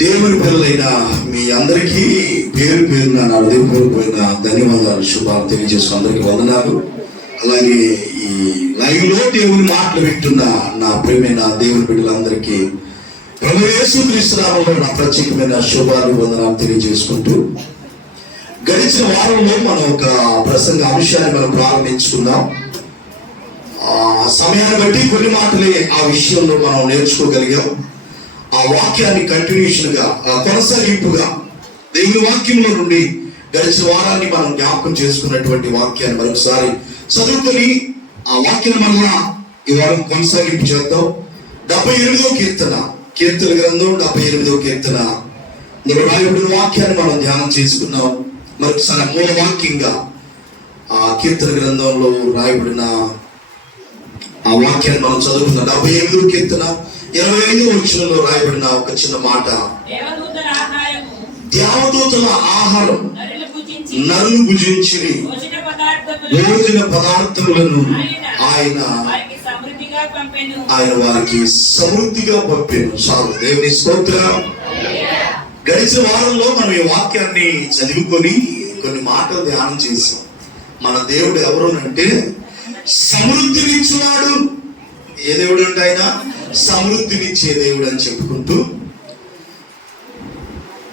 దేవుని పిల్లలైన మీ అందరికీ పేరు పేరున నా హృదయపూర్వకమైన ధన్యవాదాలు, శుభాలు తెలియజేసుకుని అందరికీ వందనాలు. అలాగే ఈ లైవ్ లో దేవుని మాటలు వింటున్న నా ప్రియమైన దేవుని బిడ్డలందరికీ ప్రభు యేసుక్రీస్తు నామములో నా ప్రత్యేకమైన శుభాలు వందనాలు తెలియజేసుకుంటూ, గడిచిన వారంలో మనం ఒక ప్రసంగ అంశాన్ని మనం ప్రారంభించుకున్నాం. సమయాన్ని బట్టి కొన్ని మాటలే ఆ విషయంలో మనం నేర్చుకోగలిగాం. ఆ వాక్యాన్ని కంటిన్యూషన్ గా, కొనసాగింపుగా దేవుని వాక్యంలో నుండి గడిచిన వారాన్ని మనం జ్ఞాపకం చేసుకున్నటువంటి వాక్యాన్ని మరొకసారి చదువుకొని ఆ వాక్యాన్ని మళ్ళా ఈ వారం కొనసాగింపు చేద్దాం. 78వ కీర్తన గ్రంథం 78వ కీర్తన రాయబడిన వాక్యాన్ని మనం ధ్యానం చేసుకున్నాం. మరొకసారి మూల వాక్యంగా ఆ కీర్తన గ్రంథంలో రాయబడిన ఆ వాక్యాన్ని మనం చదువుకున్నాం. 78వ కీర్తన 25వ వచనంలో రాయబడిన ఒక చిన్న మాట, దేవదూతల ఆహారం నరులు భుజించి భోజన పదార్థములను ఆయన వారికి సమృద్ధిగా పంపెను. చాలు, దేవుని స్తోత్రం. గడిచిన వారంలో మనం ఈ వాక్యాన్ని చదువుకొని కొన్ని మాటలు ధ్యానం చేసాం. మన దేవుడు ఎవరు అంటే సమృద్ధినిచ్చువాడు. ఏ దేవుడు అంటే ఆయన సమృద్ధినిచ్చే దేవుడు అని చెప్పుకుంటూ,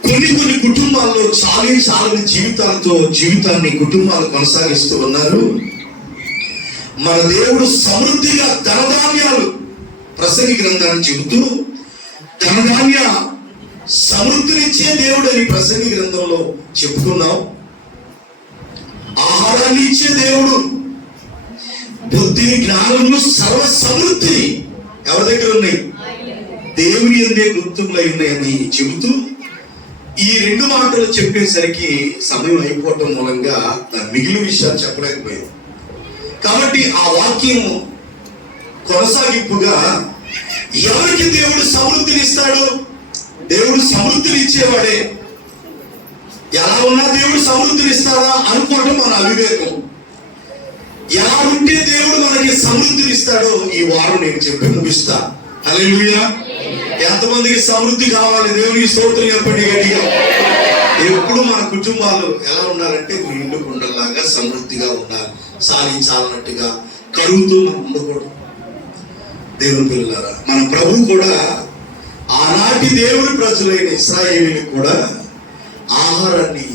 కొన్ని కుటుంబాల్లో చాలని జీవితాలతో జీవితాన్ని కుటుంబాలు కొనసాగిస్తూ ఉన్నారు. మన దేవుడు సమృద్ధిగా ధనధాన్యాలు, ప్రసంగి గ్రంథాన్ని చెబుతూ ధనధాన్య సమృద్ధినిచ్చే దేవుడు అని ప్రసంగి గ్రంథంలో చెప్పుకున్నాం. ఆహారాన్ని ఇచ్చే దేవుడు, బుద్ధిని జ్ఞానమును సర్వ సమృద్ధి ఎవరి దగ్గర ఉన్నాయి? దేవుని అందే గుర్తులై ఉన్నాయని చెబుతూ ఈ రెండు మాటలు చెప్పేసరికి సమయం అయిపోవటం మూలంగా మిగిలిన విషయాలు చెప్పలేకపోయింది. కాబట్టి ఆ వాక్యం కొనసాగింపుగా, ఎవరికి దేవుడు సమృద్ధినిస్తాడు? దేవుడు సమృద్ధిని ఇచ్చేవాడే. ఎలా ఉన్నా దేవుడు సమృద్ధినిస్తాడా అనుకోవటం మన అవివేకం. ఎలా ఉంటే దేవుడు మనకి సమృద్ధినిస్తాడో ఈ వారం నేను చెప్పి ముగిస్తా. హల్లెలూయా. ఎంతమందికి సమృద్ధి కావాలి? దేవునికి స్తోత్రం చెప్పండి గట్టిగా. ఎప్పుడు మన కుటుంబాలు ఎలా ఉండాలంటే నిండు కుండలాగా సమృద్ధిగా ఉండాలి, సాధించాలన్నట్టుగా. కరువుతో మనం ఉండకూడదు. దేవుని పిల్లలారా, మన ప్రభు కూడా ఆనాటి దేవుని ప్రజలైన ఇశ్రాయేలీయులకు కూడా ఆహారాన్ని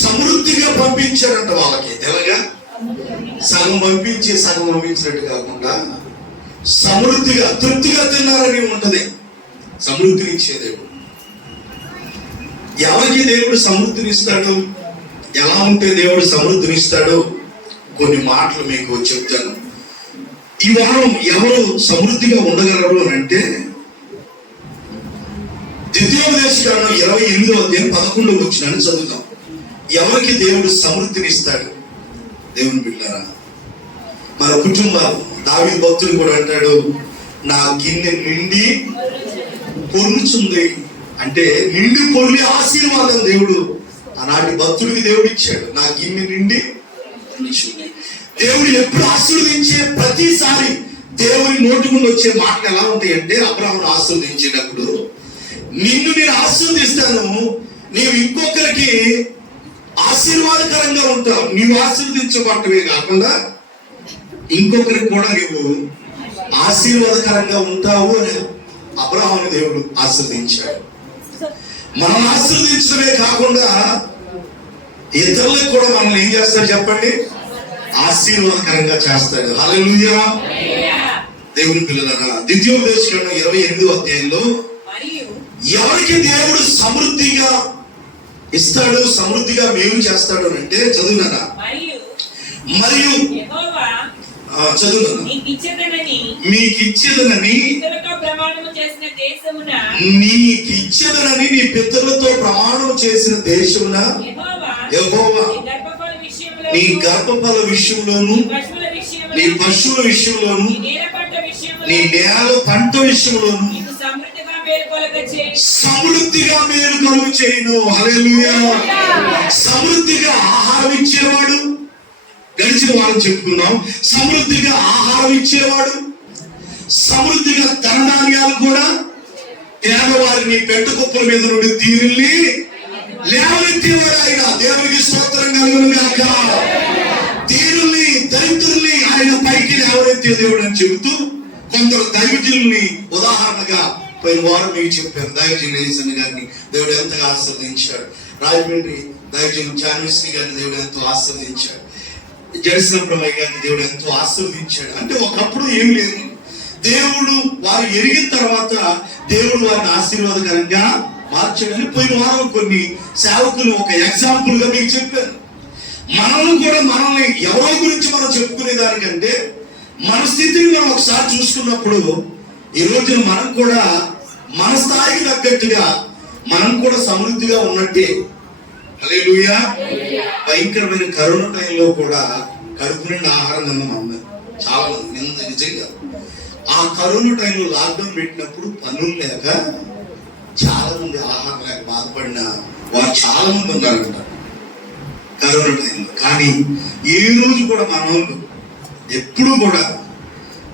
సమృద్ధిగా పంపించాడంట. వాళ్ళకి ఎలాగా? సగం పంపించినట్టు కాకుండా సమృద్ధిగా తృప్తిగా తిన్నారని ఉంటది. సమృద్ధిని ఇచ్చే దేవుడు. ఎవరికి దేవుడు సమృద్ధినిస్తాడు? ఎలా ఉంటే దేవుడు సమృద్ధినిస్తాడో కొన్ని మాటలు మీకు చెప్తాను. ఈ వారం ఎవరు సమృద్ధిగా ఉండగలరు అని అంటే, ద్వితీయోపదేశకాండం 28వ అధ్యాయం 11వ వచనాన్ని చదువుతాం. ఎవరికి దేవుడు సమృద్ధినిస్తాడు? దేవుని బిడ్డలారా, మన కుటుంబాలు, దావీదు భక్తుడు కూడా అంటాడు, నా గిన్నె నిండి పొర్లుచుంది అంటే నిండి పొర్లి ఆశీర్వాదం దేవుడు ఆనాటి భక్తుడికి దేవుడు ఇచ్చాడు. నా గిన్నె నిండి పొర్లుచుంది. దేవుడు ఎప్పుడు ఆశీర్వదించే ప్రతిసారి దేవుని నోటి ముందు వచ్చే మాటలు ఎలా ఉంటాయి అంటే, అబ్రాహామును ఆశీర్వదించేటప్పుడు, నిన్ను నేను ఆశీర్వదిస్తాను, నీవు ఇంకొకరికి ఆశీర్వాదకరంగా ఉంటావు. నీవు ఆశీర్వదించబట్టమే కాకుండా ఇంకొకరికి కూడా నీవు ఆశీర్వాదకరంగా ఉంటావు అని అబ్రాహాముని దేవుడు ఆశీర్వదించాడు. మనం ఆశీర్వదించడమే కాకుండా ఇతరులకు కూడా మనల్ని ఏం చేస్తాడు చెప్పండి? ఆశీర్వాదకరంగా చేస్తాడు. హల్లెలూయా. దేవుని పిల్లలారా, ద్వితీయోపదేశకాండం 28వ అధ్యాయంలో ఎవరికి దేవుడు సమృద్ధిగా ఇస్తాడు, సమృద్ధిగా మేలు చేస్తాడు అంటే చదువునా? మరియు చదువునా? మీకిచ్చేదనని నీ పితరులతో ప్రమాణం చేసిన దేశమున యెహోవా నీ గర్భఫల విషయంలోను, నీ పశువుల విషయంలోను, నీ నేల పంట విషయంలోను సమృద్ధిగా మేలు కలుగు చేయను. హల్లెలూయా. సమృద్ధిగా ఆహారం ఇచ్చేవాడు. గడిచిన వారం చెప్పుకున్నాం. సమృద్ధిగా ఆహారం ఇచ్చేవాడు, సమృద్ధిగా ధనధాన్యాలు కూడా పేదవారిని పెట్టు కుప్పల మీద నుండి దీనిని లేవనెత్తేవాడు ఆయన. దేవునికి స్తోత్రం కలుగును గాక. దీనుల్ని దరిద్రుల్ని ఆయన పైకి లేవనెత్తే దేవుడు అని చెబుతూ కొందరు దైవజనుల్ని ఉదాహరణగా పోయిన వారం మీకు చెప్పారు. దైవజనులు ఏసన్న గారిని దేవుడు ఎంతగా ఆశీర్వదించాడు. రాజమండ్రి దైవజనులు జాన్విశ్రీ గారిని దేవుడు ఎంతో ఆశీర్వదించాడు. జడిసిన బ్రహ్మయ్య గారిని దేవుడు ఎంతో ఆశీర్వదించాడు. అంటే ఒకప్పుడు ఏం లేదు, దేవుడు వారు ఎరిగిన తర్వాత దేవుడు వారిని ఆశీర్వాదకరంగా మార్చాడని పోయిన వారం కొన్ని సేవకులు ఒక ఎగ్జాంపుల్ గా మీకు చెప్పారు. మనల్ని కూడా మనల్ని ఎవరో గురించి మనం చెప్పుకునే దానికంటే మన స్థితిని మనం ఒకసారి చూసుకున్నప్పుడు ఈ రోజున మనం కూడా మన స్థాయికి తగ్గట్టుగా మనం కూడా సమృద్ధిగా ఉన్నట్టే. హల్లెలూయా. భయంకరమైన కరోనా టైంలో కూడా కడుపు నిండా ఆహారం తిన్నాం చాలా మంది. నిజంగా ఆ కరోనా టైంలో లాక్డౌన్ పెట్టినప్పుడు పనులు లేక చాలా మంది ఆహారం లేక బాధపడిన వారు చాలా మంది ఉన్నారంట కరోనా టైంలో. కానీ ఏ రోజు కూడా మన వాళ్ళు ఎప్పుడు కూడా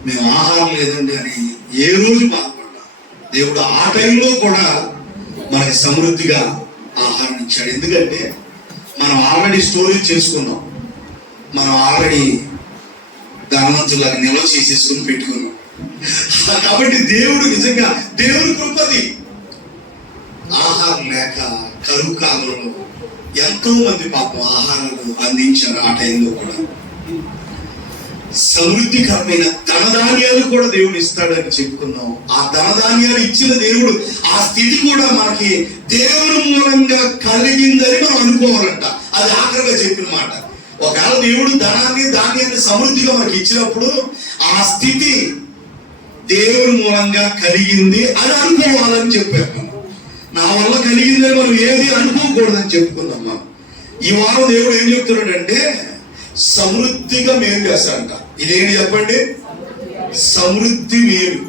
మేము ఆహారం లేదండి అని ఏ రోజు బాధపడ్డా దేవుడు ఆ టైంలో కూడా మనకి సమృద్ధిగా ఆహారం ఇచ్చాడు. ఎందుకంటే మనం ఆల్రెడీ స్టోరేజ్ చేసుకున్నాం, మనం ఆల్రెడీ ధనవంతులాగా నిల్వ చేసేసుకుని పెట్టుకున్నాం. కాబట్టి దేవుడు నిజంగా దేవుడి కృపది. ఆహారం లేక కరువు కాలంలో ఎంతో మంది పాపం ఆహారాలు అందించారు. ఆ టైంలో కూడా సమృద్ధికరమైన ధనధాన్యాలు కూడా దేవుడు ఇస్తాడని చెప్పుకున్నాం. ఆ ధనధాన్యాలు ఇచ్చిన దేవుడు ఆ స్థితి కూడా మనకి దేవుని మూలంగా కలిగిందని మనం అనుకోవాలంట. అది ఆఖరిగా చెప్పిన మాట. ఒకవేళ దేవుడు ధాన్యాన్ని సమృద్ధిగా మనకి ఇచ్చినప్పుడు ఆ స్థితి దేవుని మూలంగా కలిగింది అని అనుకోవాలని చెప్పాను. నా వల్ల కలిగిందని మనం ఏది అనుకోకూడదని చెప్పుకున్నాం. మనం ఈ వారం దేవుడు ఏం చెప్తున్నాడంటే సమృద్ధిగా మేలు చేస్తాడంట. ఇదేంటి చెప్పండి? సమృద్ధి మేలు.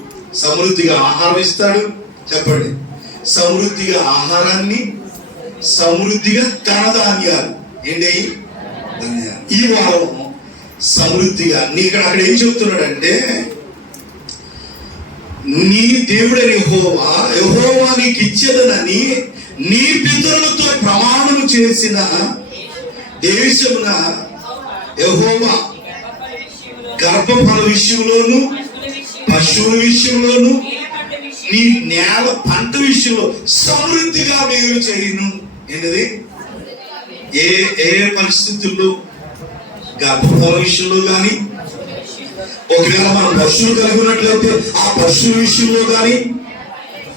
సమృద్ధిగా ఆహారం ఇస్తాడు. చెప్పండి, సమృద్ధిగా ఆహారాన్ని, సమృద్ధిగా ధనధాన్యాలు. ఏంటి ఈ వారం సమృద్ధిగా ఇక్కడ అక్కడ ఏం చెప్తున్నాడంటే నీ దేవుడని యెహోవా నీకు ఇచ్చేదనని నీ పితరులతో ప్రమాణం చేసిన దేశమున యెహోవా గర్భఫల విషయంలోను, పశువుల విషయంలోను, నీ నేల పంట విషయంలో సమృద్ధిగా మేలు చేయను. ఏంటది? ఏ పరిస్థితుల్లో గర్భఫల విషయంలో కానీ, ఒకవేళ మనం పశువులు కలిగి ఉన్నట్లయితే ఆ పశువుల విషయంలో కానీ,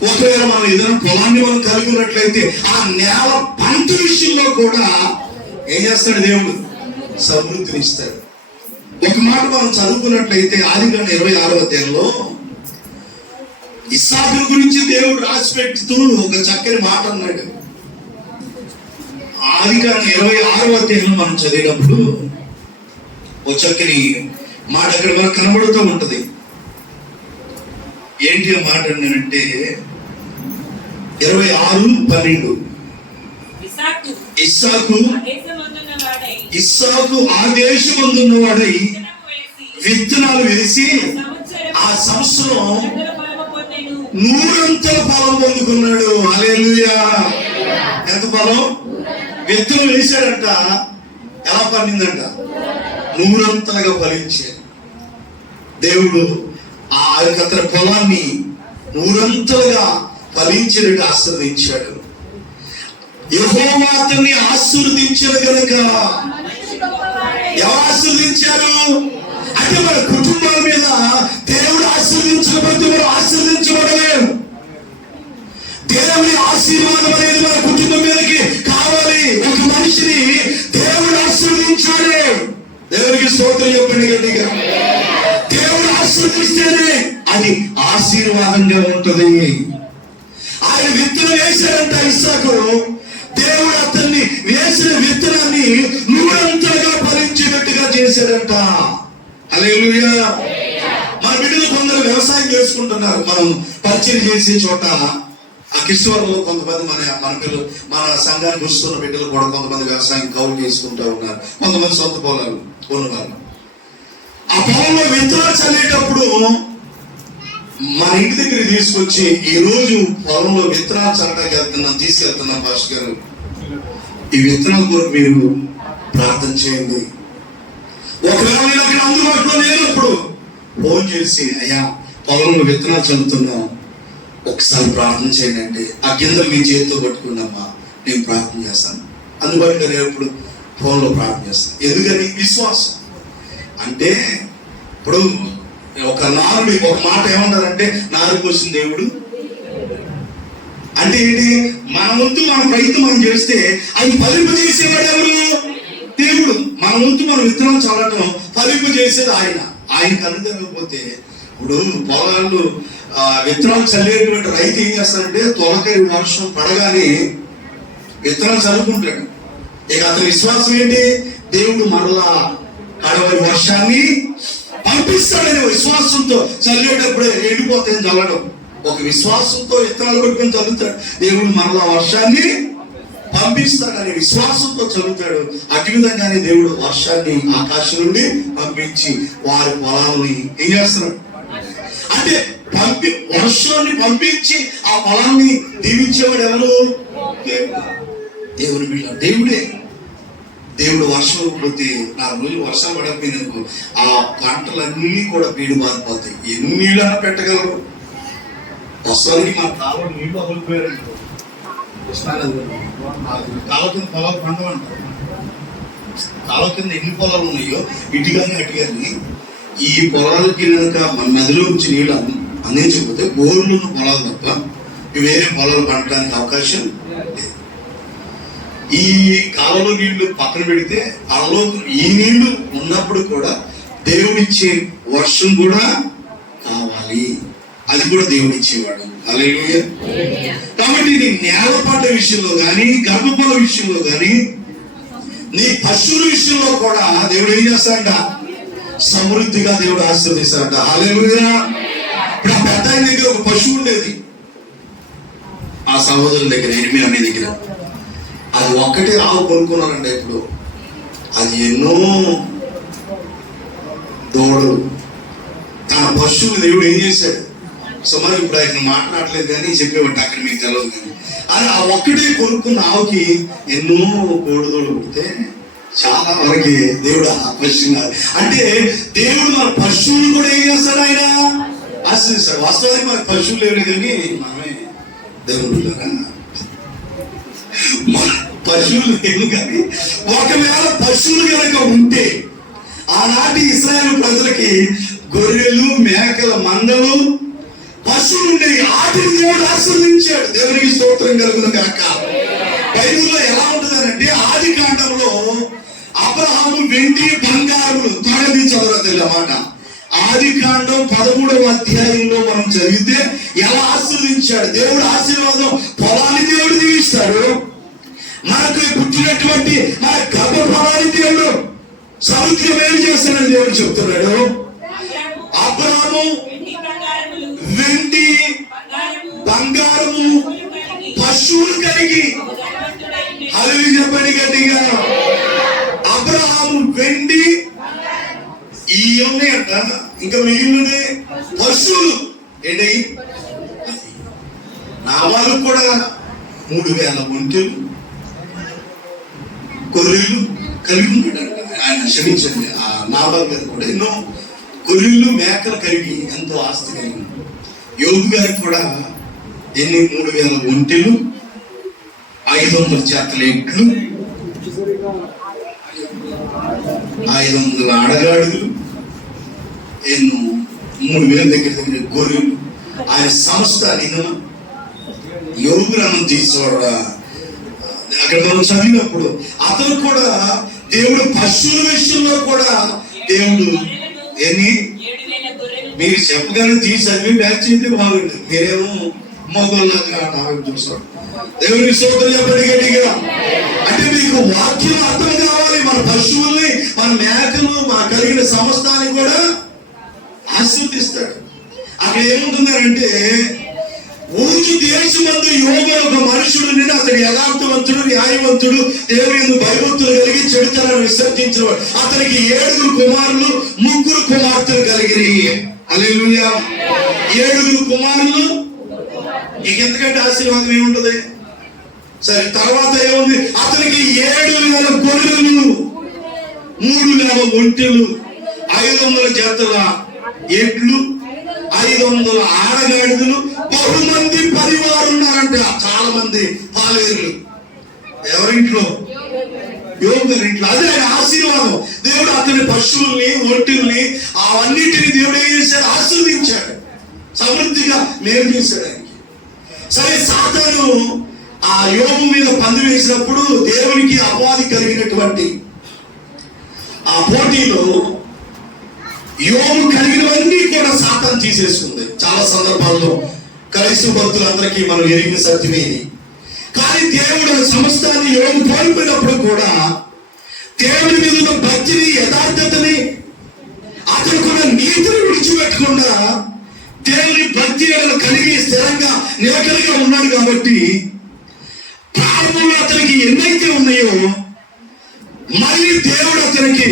ఒకవేళ మనం ఏదైనా పొలాన్ని మనం కలిగి ఉన్నట్లయితే ఆ నేల పంట విషయంలో కూడా ఏం చేస్తాడు దేవుడు? సమృద్ధిని ఇస్తాడు. ఒక మాట మనం చదువుకున్నట్లయితే ఆదికాండం 26వ అధ్యాయంలో ఇస్సాకు గురించి దేవుడు రాసి పెడుతూ ఒక చక్కని మాట అన్నాడు. ఆదికాండం 26వ అధ్యాయంలో మనం చదివినప్పుడు ఒక చక్కని మాట అక్కడ మనకు కనబడుతూ ఉంటది. ఏంటి ఆ మాట అంటే 26:12 ఇస్సాకు ఆ దేశమందున్నవాడై విత్తనాలు వేసి ఆ సంవత్సరం 100 ఫలం పొందుకున్నాడు. హల్లెలూయా. ఎంత ఫలం? విత్తనం వేశాడంట, ఎలా పండిందంట? 100 ఫలించాడు. దేవుడు ఆ యొక్క పొలాన్ని 100 ఫలించినట్టు ఆశీర్వదించాడు. యెహోవా అతన్ని ఆశీర్వదించాడు గనుక. ఎవరు ఆశీర్వదించారు అంటే మన కుటుంబాల మీద దేవుడు ఆశీర్వదించకపోతే మనం ఆశీర్వదించబడలేము. దేవుని ఆశీర్వాదం అనేది మన కుటుంబం మీదకి కావాలి. ఒక మనిషిని దేవుడు ఆశీర్వదించాడు. దేవునికి స్తోత్రం చెప్పండి గట్టిగా. దేవుడు ఆశీర్వదిస్తేనే అది ఆశీర్వాదంగా ఉంటుంది. ఆయన విత్తనం వేశాడంట ఇస్సాకు. దేవుడు అతన్ని వేసిన విత్తనాన్ని 100 ఫలించేటట్టుగా చేశాడంట. హల్లెలూయా. మన బిడ్డలు కొందరు వ్యవసాయం చేసుకుంటున్నారు. మనం పరిచయం చేసే చోట ఆ కిశ్వరంలో కొంతమంది మన పిల్లలు, మన సంఘానికి వస్తున్న బిడ్డలు కూడా కొంతమంది వ్యవసాయం కౌలు చేసుకుంటూ ఉన్నారు. కొంతమంది సొంత పొలాలు ఉన్నవాళ్ళు. ఆ పొలంలో విత్తనాలు చల్లేటప్పుడు మన ఇంటి దగ్గర తీసుకొచ్చి ఈ రోజు పొలంలో విత్తనాలు చల్లడానికి తీసుకెళ్తున్నాం పాస్టర్ గారు, ఈ విత్తనాల కొరకు మీరు ప్రార్థన చేయండి. ఒకవేళ నేను అక్కడ అందుబాటులో లేనప్పుడు ఫోన్ చేసి, అయ్యా పొలంలో విత్తనాలు చల్లుతున్నాం, ఒకసారి ప్రార్థన చేయండి. ఆ గింజలు మీ చేతితో పట్టుకున్నామా, నేను ప్రార్థన చేస్తాను. అందుబాటులో లేనప్పుడు ఫోన్లో ప్రార్థన చేస్తాను. ఎందుకని? విశ్వాసం. అంటే ఇప్పుడు ఒక నారుడు ఒక మాట ఏమన్నారంటే, నారు పోసిన దేవుడు అంటే ఏంటి? మన వంతు మన ప్రయత్నం మనం చేస్తే అది ఫలింపజేసేవాడు ఎవరు? దేవుడు. మన వంతు మనం విత్తనం చల్లటం, ఫలింపజేసేది ఆయన. ఆయనకు అనుదరకపోతే ఇప్పుడు పొలాలు విత్తనాలు చల్లేటువంటి రైతు ఏం చేస్తాడంటే, తొలకరి వర్షం పడగానే విత్తనాలు చల్లుకుంటాడు. ఇక అతని విశ్వాసం ఏంటి? దేవుడు మరలా కడవరి వర్షాన్ని పంపిస్తాడనే విశ్వాసంతో చల్లేటప్పుడే ఎండిపోతాయని చల్లడం. ఒక విశ్వాసంతో విత్తనాలు పెట్టుకుని చల్లుతాడు, దేవుడు మరలా వర్షాన్ని పంపిస్తాడనే విశ్వాసంతో చదువుతాడు. అటు విధంగానే దేవుడు వర్షాన్ని ఆకాశం నుండి పంపించి వారి పొలాలని ఏం చేస్తున్నాడు అంటే వర్షాన్ని పంపించి ఆ పొలాన్ని దీవించేవాడు ఎవరు? దేవుని బిడ్డ, దేవుడే. దేవుడు వర్షం పోతే 4 రోజులు వర్షం పడకపోయినందుకు ఆ పంటలన్నీ కూడా పీడు బారిపోతాయి. ఎన్ని నీళ్ళన్నా పెట్టగలరు? వర్షానికి మన కాలువ నీళ్లు అవ్వకపోయారండి. కాలువ కింద పొలాలు పండవంటారు. కాలువ కింద ఎన్ని పొలాలు ఉన్నాయో ఇటు కానీ అటు కానీ, ఈ పొలాలకి కనుక మన నదిలో నుంచి నీళ్ళు అందించకపోతే బోర్లు ఉన్న పొలాలు తప్ప వేరే పొలాలు పండటానికి అవకాశం లేదు. ఈ కాలంలో నీళ్లు పక్కన పెడితే అందులో ఈ నీళ్లు ఉన్నప్పుడు కూడా దేవుడిచ్చే వర్షం కూడా కావాలి, అది కూడా దేవుడు ఇచ్చేవాడు. హల్లెలూయా. కాబట్టి నీ నేల పంట విషయంలో కానీ, గర్భఫల విషయంలో కానీ, నీ పశువుల విషయంలో కూడా దేవుడు ఏం చేస్తాడంట? సమృద్ధిగా దేవుడు ఆశీర్వదిస్తాడంట. హల్లెలూయా. ఇప్పుడు ఆ పెద్ద ఆయన దగ్గర ఒక పశువు ఉండేది, ఆ సహోదరుల దగ్గర, ఎనిమిది అనే దగ్గర. అది ఒక్కటే ఆవు కొనుక్కున్నారండి. ఇప్పుడు అది ఎన్నో దూడలు, తన పశువులు దేవుడు ఏం చేశాడు? సుమారు ఇప్పుడు ఆయన మాట్లాడలేదు కానీ చెప్పేవాడు, అక్కడ మీకు తెలియదు కానీ. అది ఆ ఒక్కటే కొనుక్కున్న ఆవుకి ఎన్నో కోడిదోడు పుడితే చాలా వరకు దేవుడు ఆకర్షించాలి. అంటే దేవుడు మన పశువులు కూడా ఏం చేస్తాడు? ఆయన ఆశ్రయిస్తాడు. వాస్తవానికి మన పశువులు లేవు కానీ మనమే దేవుడు మన పశువులు లేవు. కానీ ఒకవేళ పశువులు కనుక ఉంటే ఆనాటి ఇశ్రాయేలు ప్రజలకి గొర్రెలు, మేకల మందలు, పశువులు ఉండేవి. ఆటిని దేవుడు ఆశీర్వదించాడు. దేవునికి స్తోత్రం కలుగును గాక. బైబిల్లో ఎలా ఉంటుందనంటే, ఆది కాండంలో అబ్రహాము వెండి బంగారులు తొడది చదవరమాట. ఆది కాండం 13వ అధ్యాయంలో మనం చదివితే ఎలా ఆశీర్వదించాడు దేవుడు. ఆశీర్వాదం పొలాన్ని దేవుడు దీవిస్తాడు. మనకు పుట్టినటువంటి మన గర్భ ఫలాన్ని దేవుడు సముద్రం ఏం చేస్తాడని దేవుడు చెప్తున్నాడు. అబ్రహాము వెండి బంగారము పశువులు కలిగి, హల్లెలూయా చెప్పండి గట్టిగా. అబ్రహాము వెండి ఈ ఉన్నాయంట, ఇంకా మిగిలినది పశువులు ఏంటి? నావాళ్ళు కూడా 3000 ఒంటెలు, గొర్రెలు కలిగి ఉంటాడు ఆయన. క్షమించండి, ఆ నాబాల్ గారు కూడా ఎన్నో గొర్రెలు, మేకలు కలిగి ఎంతో ఆస్తి కలిగి. యోగు గారికి కూడా ఎన్ని 3000 ఒంటెలు, 500 జతల ఎడ్లు, 500 ఆడగాడులు, ఎన్నో 3000 దగ్గర గొర్రెలు. ఆయన సంస్థ నేను యోగు గ్రంథం తీసుకోవడా అక్కడ మనం చదివినప్పుడు అతను కూడా దేవుడు పశువుల విషయంలో కూడా దేవుడు ఎన్ని మీరు చెప్పగానే తీసి చదివి బ్యాచ్ చేస్తే బాగుంది. మీరేమో మొగోళ్ళగా నాకు చూస్తాడు. దేవుని స్తోత్రం చెప్పండి గట్టిగా. అంటే మీకు వాక్యం అర్థం కావాలి. మన పశువుల్ని, మన మేకలు, మన కలిగిన సమస్తాన్ని కూడా ఆశీర్వదిస్తాడు. అక్కడ ఏముంటుందంటే, ఊజు దేశమందు యోగ ఒక మనుషుడు నిన్న అతడు యథార్థవంతుడు, న్యాయవంతుడు, దేవుని యందు భయభక్తులు కలిగి చెడుతనాన్ని విసర్జించినవాడు. అతనికి 7 కుమారులు, 3 కుమార్తెలు కలిగిరి. హల్లెలూయా. 7 కుమారులు, ఇక ఎంతకంటే ఆశీర్వాదం ఏముంటది? సరే, తర్వాత ఏముంది? అతనికి 7,000 గొర్రెలు, 3,000 ఒంటెలు, 500 జతల ఎడ్లు, 500 ఆడగాడిదలు, బహుమంది పరివారం ఉన్నారంట. చాలా మంది పాలేరులు. ఎవరింట్లో? యోబు గారి ఇంట్లో. అదే ఆయన ఆశీర్వాదం. దేవుడు అతని పశువుల్ని, ఒంటిల్ని, అవన్నిటిని దేవుడు ఏం చేశాడు? ఆశీర్వదించాడు, సమృద్ధిగా మేలు చేశాడు ఆయనకి. సరే, సాతాను ఆ యోబు మీద పంది వేసినప్పుడు దేవునికి అపవాది కలిగినటువంటి ఆ పోటీలో యోబు కలిగినవన్నీ కూడా సాతాను తీసేసుకుంది. చాలా సందర్భాల్లో క్రైస్తవ భక్తులందరికీ మనం ఎరిగిన సత్యమే ఇది. కానీ దేవుడు సమస్తాన్ని యోబు కోల్పోయినప్పుడు కూడా దేవుడి మీద ఉన్న భక్తిని, యథార్థతని, అతను కూడా నీతిని విడిచిపెట్టకుండా దేవుని భక్తి కలిగి స్థిరంగా నిలకడగా ఉన్నాడు. కాబట్టి ప్రారంభంలో అతనికి ఎన్నైతే ఉన్నాయో మళ్ళీ దేవుడు అతనికి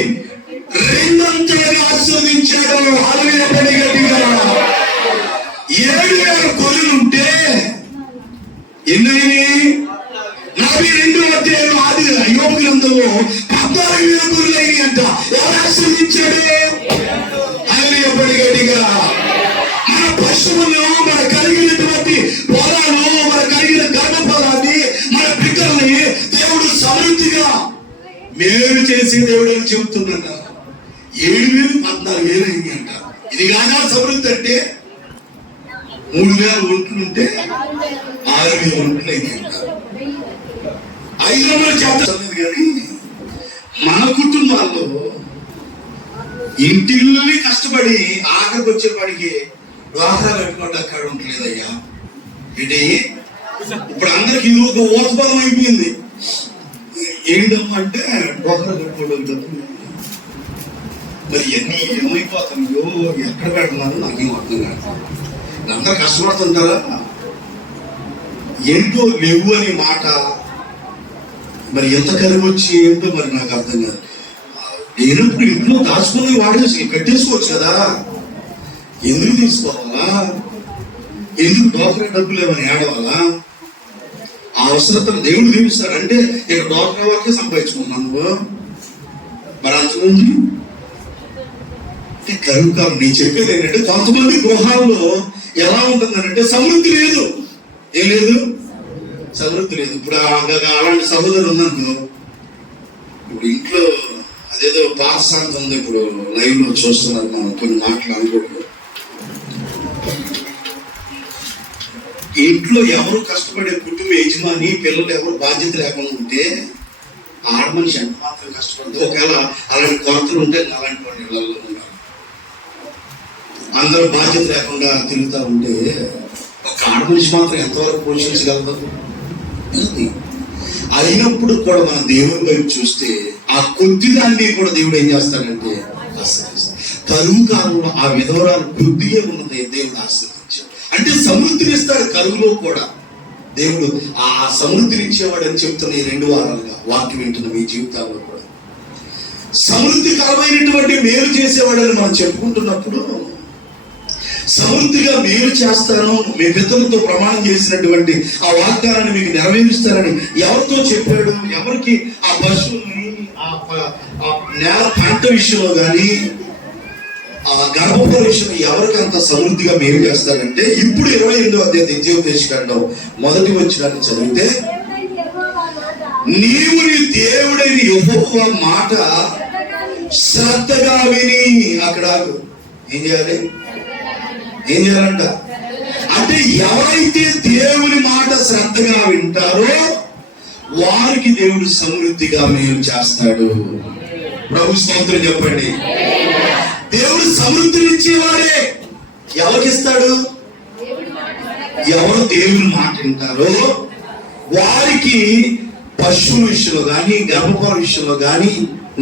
2 ఆశీర్వదించాడు. హల్లెలూయా. 7,000 గొర్రెలుంటే ఎన్నైనా 42వ అధ్యాయం ఆది యోబు గ్రంథంలో 14,000 గొర్రెలైనవి అంట. ఎవరు ఆశీర్వదించాడు? హల్లెలూయా. మన పశువులను, మన కలిగినటువంటి పొలాలు, మన కలిగిన గర్భఫలాన్ని, మన బిడ్డల్ని దేవుడు సమృద్ధిగా మేలు చేసే దేవుడు అని చెబుతున్నా. 7,000 14,000 అయింది అంట. ఇది కాదా సమృద్ధి అంటే? 3,000 ఒంట్లుంటే 6,000 ఒంట్లు అయింది అంట. 500 చేస్తలేదు. కానీ మన కుటుంబాల్లో ఇంటిల్ని కష్టపడి ఆఖరికి వచ్చేవాడికి డ్వాక్రా కట్టుకోండి అక్కడ ఉండలేదయ్యా. ఇది ఇప్పుడు అందరికి ఇది ఒక ఓతపదం అయిపోయింది. ఏంటమ్మా అంటే డ్వాక్రా కట్టుకోవడం. మరి ఎన్ని ఏమైపోతాయో, ఎక్కడ పెడుతున్నారో నాకేం అర్థం కాదు. అందరూ కష్టపడుతుంటారా? ఏంటో లేవు అనే మాట మరి ఎంత కరువు వచ్చి ఏంటో మరి నాకు అర్థం కాదు. లేనప్పుడు ఇంట్లో దాచుకుని వాడేసి కట్టేసుకోవచ్చు కదా. ఎందుకు తీసుకోవాలా? ఎందుకు డ్వాక్రా డబ్బులు ఏమని ఏడవాలా? ఆ అవసరతను దేవుడు దీవిస్తాడు. అంటే ఇక డ్వాక్రా వరకే సంపాదించుకున్నాను నువ్వు, మరి అంతకుముందు కరువు కాదు. నేను చెప్పేది ఏంటంటే కొంతమంది గృహాల్లో ఎలా ఉంటుందంటే సమృద్ధి లేదు. ఏం లేదు? సమృద్ధి లేదు. ఇప్పుడు అలాంటి సహోదరు ఉందనుకో, ఇప్పుడు ఇంట్లో అదేదో పాఠశాల ఉంది, ఇప్పుడు లైవ్ లో చూస్తున్నారు, మనం కొన్ని మాటలు అనుకోవడం. ఇంట్లో ఎవరు కష్టపడే కుటుంబ యజమాని, పిల్లలు ఎవరు బాధ్యత లేకుండా ఉంటే ఆడ మనిషి ఎంత మాత్రం కష్టపడుతుంది. ఒకవేళ అలాంటి కొరతలు ఉంటే అలాంటి వాడి ఇళ్లలో ఉన్నారు. అందరూ బాధ్యత లేకుండా తిరుగుతూ ఉంటే ఒక ఆడ మనిషి మాత్రం ఎంతవరకు పోషించగలదు? అయినప్పుడు కూడా మనం దేవుని వైపు చూస్తే ఆ కొద్దిదాన్ని కూడా దేవుడు ఏం చేస్తాడంటే ఆశీర్వదిస్తాడు. కరువు కాలంలో ఆ విధవరాలు కొద్దిగా ఉన్నది దేవుడు ఆశీర్వదించాడు. అంటే సమృద్ధిని ఇస్తాడు. కరువులో కూడా దేవుడు ఆ సమృద్ధిని ఇచ్చేవాడు అని చెప్తున్న ఈ 2 వారాలుగా వాక్యం వింటున్న మీ జీవితాల్లో కూడా సమృద్ధికరమైనటువంటి మేలు చేసేవాడని మనం చెప్పుకుంటున్నప్పుడు, సమృద్ధిగా మేలు చేస్తాను, మీ పితరులతో ప్రమాణం చేసినటువంటి ఆ వాగ్దానాన్ని మీకు నెరవేరుస్తారని ఎవరితో చెప్పాడు? ఎవరికి? ఆ పశువుల్ని, ఆ నేల పంట విషయంలో కానీ, ఆ గర్భఫల విషయంలో ఎవరికి అంత సమృద్ధిగా మేలు చేస్తారంటే, ఇప్పుడు 28వ అధ్యాయం ద్వితీయోపదేశకాండం 1వ వచనాన్ని చదివితే, నీవు నీ దేవుడైన యెహోవా మాట శ్రద్ధగా విని, అక్కడ ఏం చేయాలి? ఏం చేయాలంట? అంటే ఎవరైతే దేవుని మాట శ్రద్ధగా వింటారో వారికి దేవుడు సమృద్ధిగా మేలు చేస్తాడు. ప్రభు స్తోత్రం చెప్పండి. దేవుడు సమృద్ధిని ఇచ్చేవాడే. ఎవరికి ఇస్తాడు? ఎవరు దేవుని మాట వింటారో వారికి పశువుల విషయంలో కానీ, గర్భఫల విషయంలో కానీ,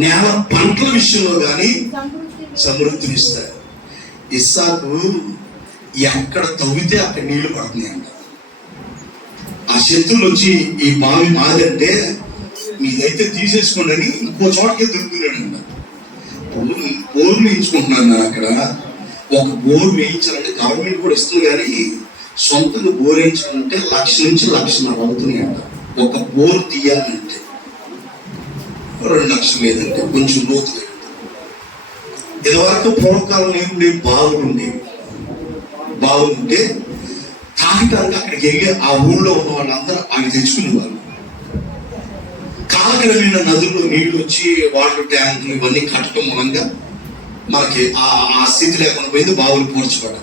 నేల పంటల విషయంలో కానీ సమృద్ధిని ఇస్తాడు. ఇస్సాకు ఎక్కడ తవ్వితే అక్కడ నీళ్లు పడుతున్నాయంట. ఆ శత్రువులు వచ్చి ఈ బావి మాదంటే మీదైతే తీసేసుకోండి అని ఇంకో చోటకి దొరుకుతున్నాడంట. బోర్లు ఎంచుకుంటున్నారు అక్కడ. ఒక బోర్ వేయించాలంటే గవర్నమెంట్ కూడా ఇస్తుంది, కానీ సొంతంగా బోర్ వేయించాలంటే 1,00,000 నుంచి 1,50,000 అవుతున్నాయి అంట. ఒక బోర్ తీయాలంటే 2 లక్షలు లేదంటే కొంచెం లోతు. ఇదివరకు పూర్వకాలం ఏమి బాగుంటే తాగటానికి అక్కడికి వెళ్ళి ఆ ఊళ్ళో ఉన్న వాళ్ళందరూ అవి తెచ్చుకునేవారు. కాలక్రమేణ నదుల్లో నీళ్లు వచ్చి వాటర్ ట్యాంకులు ఇవన్నీ కట్టడం మూలంగా మనకి ఆ స్థితి లేకుండా పోయింది, బావులు పూడ్చబడ్డ.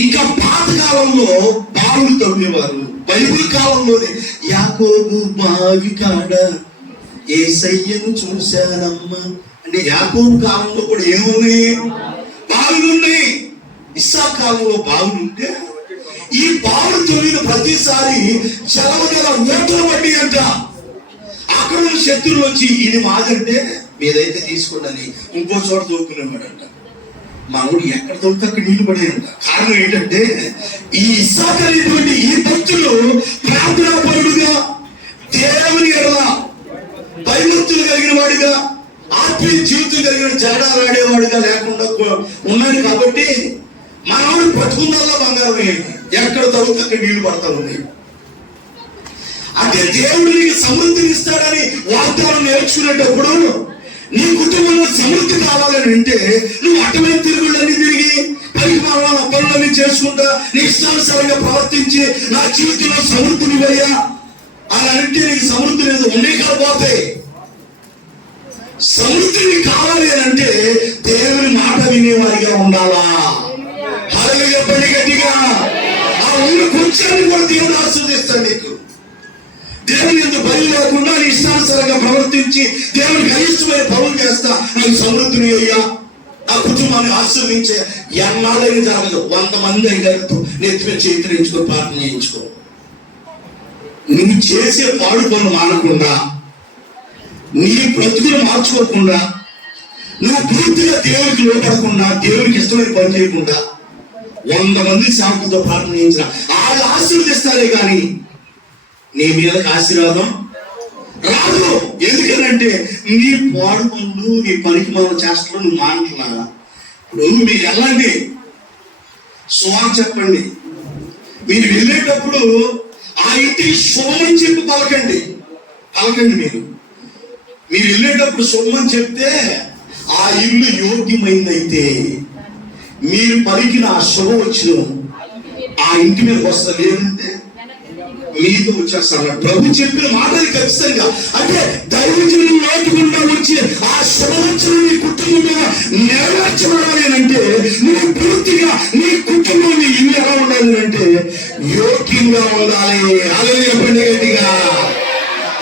ఇంకా పాతకాలంలో బావులు తవ్వేవారు. బైబిల్ కాలంలోనే యాకోబు బావి కాడ యేసయ్యను చూశానమ్మా అంటే యాకోబు కాలంలో కూడా ఏముంది? బావులు ఉన్నాయి. ఇస్సాకు కాలంలో బావులు ఉంటే ఈ బావులు తవ్విన ప్రతిసారి చలవగల ఓటలు పట్టి అంట. అక్కడ ఉన్న శత్రువులు వచ్చి ఇది మాదంటే మీదైతే తీసుకోండి అని ఇంకో చోట తోడుకునేవాడంట. మనోడు ఎక్కడ తోడితే అక్కడ నీళ్లు పడేయంట. కారణం ఏంటంటే ఈ ఇస్సాకు అనేటువంటి ఈ భక్తులు ప్రార్థనాపరుడుగా, దేవుని ఎడల భయభక్తులు కలిగిన వాడిగా, ఆత్మీయ జీవితం కలిగిన జాడాలాడేవాడిగా లేకుండా ఉన్నాడు. కాబట్టి మనవాడు బతుకుందల్లా బంగారం అయ్యింది. ఎక్కడ తవ్వుతే అక్కడ నీళ్లు పడతా ఉన్నాయి. అంటే దేవుడు నీకు సమృద్ధిని ఇస్తాడని వాగ్దానం నేర్చుకునేటప్పుడు నీ కుటుంబంలో సమృద్ధి కావాలని అంటే నువ్వు అటమైన తిరుగుళ్ళన్నీ తిరిగి పనులన్నీ చేసుకుంటా నీ ఇష్టానుసారంగా ప్రవర్తించి నా జీవితంలో సమృద్ధిని ఇవ్వయ్యా అని అంటే నీకు సమృద్ధి లేదు, ఉన్నాయి కాకపోతే. సమృద్ధిని కావాలి అని అంటే దేవుని మాట వినేవారిగా ఉండాలా. అలాగే చెప్పండి గట్టిగా. ఆ ఉన్న కొంచెాన్ని కూడా దేవుడు ఆశీర్వదిస్తాడు. నీకు దేవుని ఎందుకు భయం లేకుండా నీ ఇష్టానుసారంగా ప్రవర్తించి దేవునికి అయిష్టమైన పనులు చేస్తా నాకు సమృద్ధిని అయ్యా, ఆ కుటుంబాన్ని ఆశీర్వించే. ఎన్నాళ్ళైనా జరగదు. 100 మంది అయినట్టు నెత్తిమే చేయించుకో, ప్రార్థన చేయించుకో. నువ్వు చేసే పాడు పనులు మానకుండా, నీ బ్రతుకులు మార్చుకోకుండా, నువ్వు పూర్తిగా దేవునికి లోపడకుండా, దేవునికి ఇష్టమైన పని చేయకుండా 100 మంది శాంతితో ప్రార్థన చేయించిన వాళ్ళు ఆశీర్వదిస్తారే కానీ నీ మీద ఆశీర్వాదం రాదు. ఎందుకనంటే నీ పాడు పనులు, నీ పనికి మనం చేస్తావు, నువ్వు మానుకున్నావా? ఇప్పుడు మీరు వెళ్ళండి, శుభం చెప్పండి. మీరు వెళ్ళేటప్పుడు ఆ ఇంటికి శుభమని చెప్పి పలకండి. మీరు వెళ్ళేటప్పుడు శుభమని చెప్తే ఆ ఇల్లు యోగ్యమైందైతే మీరు పలికిన ఆ శుభం వచ్చిన ఆ ఇంటి మీద వస్తుంది. లేదంటే మీతో వచ్చేస్తాను. ప్రభు చెప్పిన మాటలు ఖచ్చితంగా అంటే దైవజనులు లేకుండా వచ్చి ఆ శుభవచనం నీ కుటుంబంలో నెరవేర్చబడాలి అంటే నువ్వు పూర్తిగా నీ కుటుంబం నీ ఇల్లు ఎలా ఉండాలి అంటే యోగ్యంగా ఉండాలి. అదే చెప్పండి గట్టిగా.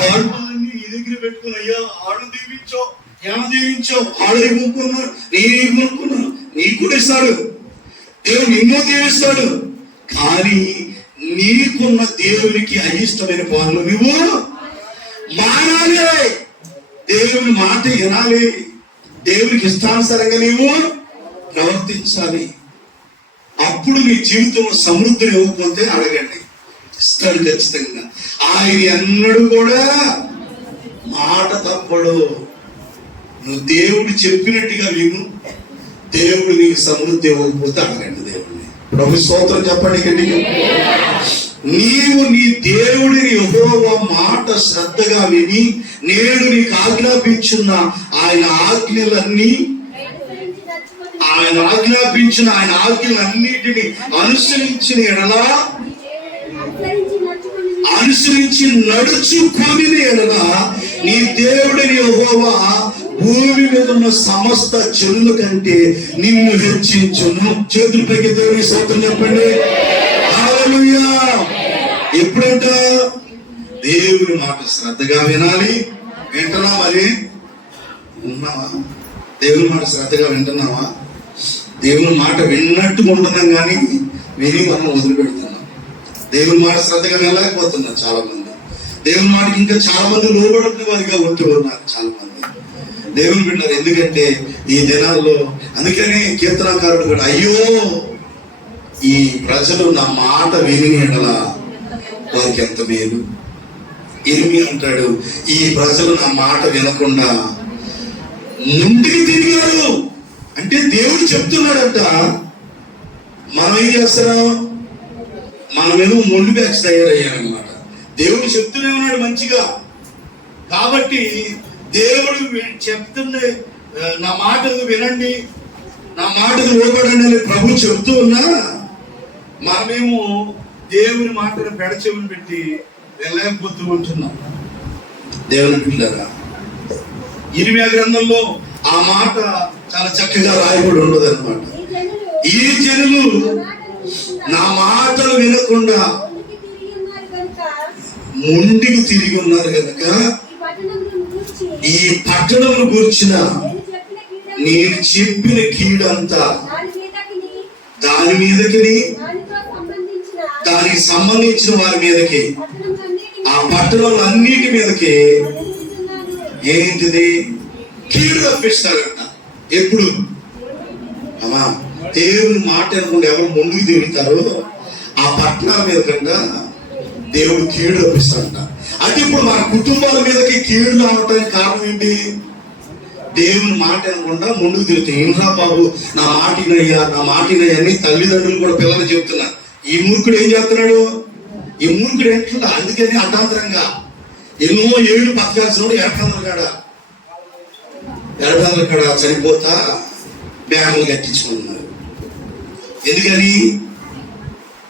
ఆడవాళ్ళని నీ దగ్గర పెట్టుకుని అయ్యా ఆడు దీవించో, ఏమో దీవించో, ఆడు కొనుక్కున్నా, నేను కొనుక్కున్నా, నీకు కూడా ఇస్తాడు దేవుడు, నిన్నో దీవిస్తాడు. కానీ నీకున్న దేవునికి అయిష్టమైన పనులు నువ్వు మానాలి. దేవుని మాట వినాలి. దేవునికి ఇష్టానుసారంగా నీవు ప్రవర్తించాలి. అప్పుడు నీ జీవితంలో సమృద్ధిని ఇవ్వకపోతే అడగండి, ఇస్తాడు ఖచ్చితంగా. ఆయన ఎన్నడూ కూడా మాట తప్పడు. నువ్వు దేవుడు చెప్పినట్టుగా విను. దేవుడు నీకు సమృద్ధి ఇవ్వకపోతే అడగండి దేవుడిని. ప్రభు స్తోత్రం చెప్పండి గట్టిగా. నీవు నీ దేవుడిని యెహోవా మాట శ్రద్ధగా విని నేడు నీకు ఆజ్ఞాపించిన ఆయన ఆజ్ఞలన్నిటిని అనుసరించిన ఎడలా అనుసరించి నడుచుకొని ఎడలా నీ దేవుడిని యెహోవా భూమి మీద ఉన్న సమస్త జనుల కంటే నిన్ను హెచ్చించును. చేతులు పైకి దేవుని స్తోత్రం చెప్పండి. హల్లెలూయా. ఎప్పుడంట? దేవుని మాట శ్రద్ధగా వినాలి. వింటున్నా? మరి ఉన్నావా? దేవుని మాట శ్రద్ధగా వింటున్నావా? దేవుని మాట విన్నట్టు ఉంటున్నాం కానీ విని మనం వదిలిపెడుతున్నాం. దేవుని మాట శ్రద్ధగా వినలేకపోతున్నారు చాలా మంది. దేవుని మాటకి ఇంకా చాలా మంది లోబడుతున్న వారిగా ఉంటూ ఉన్నారు చాలా మంది. దేవుని వింటారు. ఎందుకంటే ఈ దినాల్లో అందుకనే కీర్తనకారుడు కూడా అయ్యో ఈ ప్రజలు నా మాట విని ఎడలా వారికి ఎంత మేలు. ఏమి అంటాడు? ఈ ప్రజలు నా మాట వినకుండా ముందుకు తిరిగారు అంటే దేవుడు చెప్తున్నాడంట మనం ఏం చేస్తున్నాం? మనమేమో మొండి బ్యాగ్స్ తయారయ్యామన్నమాట. దేవుడు చెప్తూనే ఉన్నాడు మంచిగా. కాబట్టి దేవుడు చెప్తున్న నా మాటలు వినండి, నా మాటలు లోబడండి అని ప్రభు చెప్తూ ఉన్నా మనమేమో దేవుని మాటను పెడచెవిని పెట్టి వెళ్ళలేకపోతూ ఉంటున్నాం. దేవుని పిల్లరా, ఇర్మియా గ్రంథంలో ఆ మాట చాలా చక్కగా రాయబడి ఉండదు అనమాట. ఈ జనులు నా మాటలు వినకుండా ముందుకు తిరిగి ఉన్నారు కనుక ఈ పట్టణమును గురించిన నేను చెప్పిన కీడంతా దాని మీదకి, దానికి సంబంధించిన వారి మీదకి, ఆ పట్టణములన్నిటి మీదకి ఏంటిది? కీడు రప్పిస్తారంట. ఎప్పుడు అమ్మా దేవుని మాట అనుకుంటే ఎవరు ముందుకు తిరుగుతారో ఆ పట్టణాల మీద కంటే దేవుడు కీడు రప్పిస్తాడంట. అంటే ఇప్పుడు మన కుటుంబాల మీదకి కీడు రావటానికి కారణం ఏంటి? దేవుని మాట అనకుండా ముందుకు తిరుగుతాయి. ఏంట్రా బాబు నా మాటినయ్యా, నా మాటినయ్యా అని తల్లిదండ్రులు కూడా పిల్లలు చెప్తున్నారు. ఈ మూర్ఖుడు ఏం చేస్తున్నాడు? ఈ మూర్ఖుడు ఏంటంటే అందుకని అర్థాంతరంగా ఎన్నో ఏళ్ళు బతకాల్సిన ఎడపందల కాడ చనిపోతా బ్యాగులు కట్టించుకుంటున్నారు. ఎందుకని?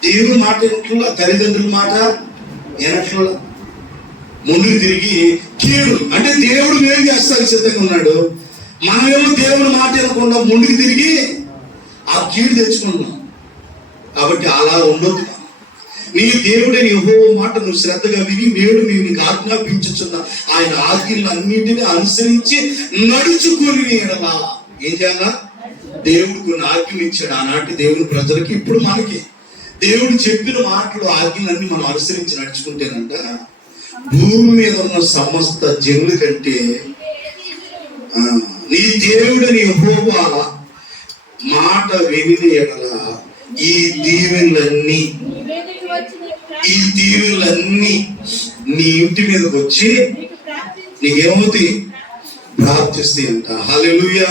దేవుని మాట వినట్లా, తల్లిదండ్రుల మాట వినట్లా, ముందుకు తిరిగి కీడు. అంటే దేవుడు మేలు చేస్తానికి సిద్ధంగా ఉన్నాడు, మనమేమో దేవుని మాట వినకుండా ముందుకు తిరిగి ఆ కీడు తెచ్చుకుంటున్నాం. కాబట్టి అలా ఉండొద్దు. నీ దేవుడైన యెహోవా మాట నువ్వు శ్రద్ధగా విని నేడు నేను నీకు ఆజ్ఞాపించుచున్న ఆయన ఆజ్ఞలను అన్నింటినీ అనుసరించి నడుచుకుని ఎడలా ఏం చేయాలా? దేవుడు కొన్ని ఆజ్ఞలు ఇచ్చాడు ఆనాటి దేవుని ప్రజలకి. ఇప్పుడు మనకి దేవుడు చెప్పిన మాటలు ఆజ్ఞలన్నీ మనం అనుసరించి నడుచుకుంటేనంట భూమి మీద ఉన్న సమస్త జనుల కంటే నీ దేవుడని యెహోవా మాట విని ఎడలా ఈ దీవెనలన్నీ నీ ఇంటి మీదకి వచ్చి నీకేమవుతాయి? ప్రాప్తిస్తాయి అంట. హల్లెలూయా.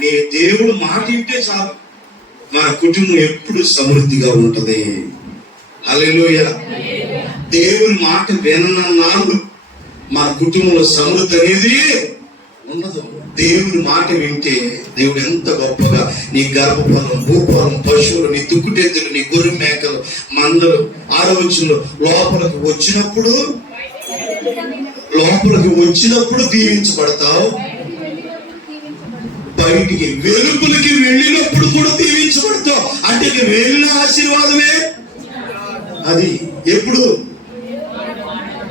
నీ దేవుడు మాట వింటే చాలు, మన కుటుంబం ఎప్పుడు సమృద్ధిగా ఉంటది. హల్లెలూయా. దేవుని మాట వినన్నాడు మన కుటుంబంలో సమృద్ధి అనేది ఉండదు. దేవుని మాట వింటే దేవుడు ఎంత గొప్పగా నీ గర్భఫలం, భూఫలం, పశువులు, నీ దుక్కుటెత్తులు, నీ గొర్రె మేకలు, మందలు, 6వ వచనంలో లోపలికి వచ్చినప్పుడు దీవించబడతావు, బయటికి వెలుపులకి వెళ్ళినప్పుడు కూడా దీవించబడతావు. అంటే వెళ్ళిన ఆశీర్వాదమే అది. ఎప్పుడు?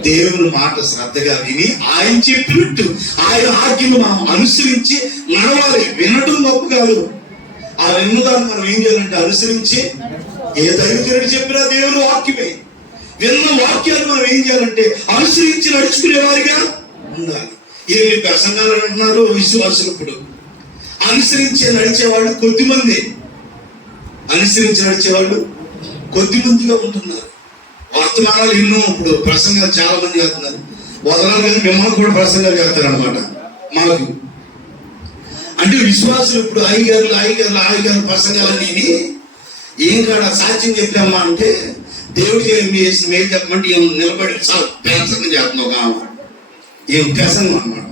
దేవుని మాట శ్రద్ధగా విని ఆయన చెప్పినట్టు ఆయన ఆజ్ఞను మనం అనుసరించి నడవాలి. వినడం గొప్ప కాదు, ఆ విన్నదాన్ని మనం ఏం చేయాలంటే అనుసరించి, ఏ దైవజనుడు చెప్పినా దేవుని వాక్యమే, విన్న వాక్యాన్ని మనం ఏం చేయాలంటే అనుసరించి నడుచుకునే వారిగా ఉండాలి. ఏమి ప్రసంగాలు అంటున్నారు విశ్వాసులు? ఇప్పుడు అనుసరించి నడిచేవాళ్ళు కొద్దిమంది, అనుసరించి నడిచేవాళ్ళు కొద్దిమందిగా ఉంటున్నారు. వర్తమానాలు ఎన్నో, ఇప్పుడు ప్రసంగాలు చాలా మంది చేస్తున్నారు. వదనాలు కానీ మిమ్మల్ని కూడా ప్రసంగాలు చేస్తారు అనమాట మాకు. అంటే విశ్వాసులు ఇప్పుడు అయ్యగారు ప్రసంగాలన్నీ ఏం కాడ సాక్ష్యం చెప్పామా అంటే దేవుడికి ఏం చేసిన మేలు చెప్పమంటే ఏం నిలబడి చాలా ప్రసంగం చేస్తున్నావు కావ, ఏం ప్రసంగం అన్నమాట.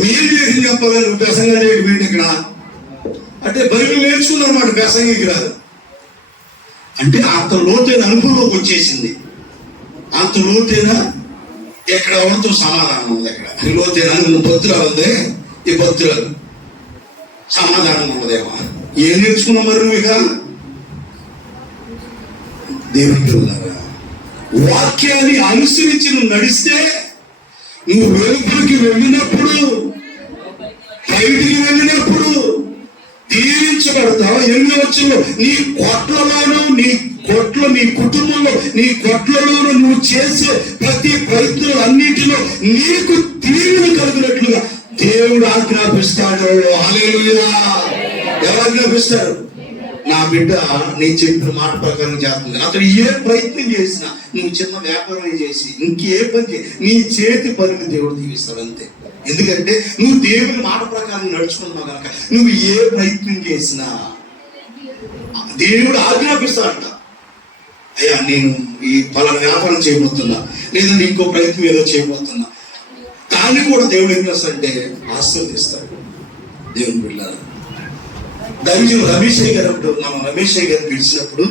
మీరు చేసి చెప్పాలి, నువ్వు ప్రసంగం చేయడం ఇక్కడ అంటే బైబిల్ నేర్చుకున్నావు అన్నమాట. ప్రసంగికి రాదు అంటే అంత లోతైన అనుభవంలోకి వచ్చేసింది. అంత లోతైన ఎక్కడ ఎవరితో సమాధానం ఉంది, ఎక్కడ లోతైన భద్రాలు ఉంది, ఈ భద్రాలు సమాధానం ఉండదేమో. ఏం నేర్చుకున్నావు మరి నువ్వు? ఇక దేవునికి ఉన్నారా? వాక్యాన్ని అనుసరించి నువ్వు నడిస్తే నువ్వు వెలుపుకి వెళ్ళినప్పుడు, బయటికి వెళ్ళినప్పుడు దీవించబడతావు. ఎన్ని వచ్చులో నీ కొట్లలోనూ, నీ కుటుంబంలో, నీ కొట్లలోనూ నువ్వు చేసే ప్రతి ప్రయత్నం అన్నిటిలో నీకు దీవెన కలిగినట్లుగా దేవుడు ఆజ్ఞాపిస్తాడు. హల్లెలూయా. ఎవరు ఆజ్ఞాపిస్తాడు? నా బిడ్డ నేను చెప్పిన మాట ప్రకారం చేస్తుంది. అతడు ఏ ప్రయత్నం చేసినా, నువ్వు చిన్న వ్యాపారం చేసి ఇంకే పని నీ చేతి పనిని దేవుడు దీవిస్తాడు అంతే. ఎందుకంటే నువ్వు దేవుని మాట ప్రకారం నడుచుకుంటున్నావు కనుక నువ్వు ఏ ప్రయత్నం చేసినా దేవుడు ఆజ్ఞాపిస్తాడంట, అయ్యా నేను ఈ పలానా వ్యాపారం చేయబోతున్నా, లేదంటే ఇంకో ప్రయత్నం ఏదో చేయబోతున్నా, దాన్ని కూడా దేవుడు ఏం చేస్తాడంటే ఆశీర్వదిస్తాడు. దేవుని బిడ్డలారా, దైవజనుడు రమేష్ అయ్య గారు అప్పుడు మనం రమేష్ అయ్య గారిని పిలిచినప్పుడు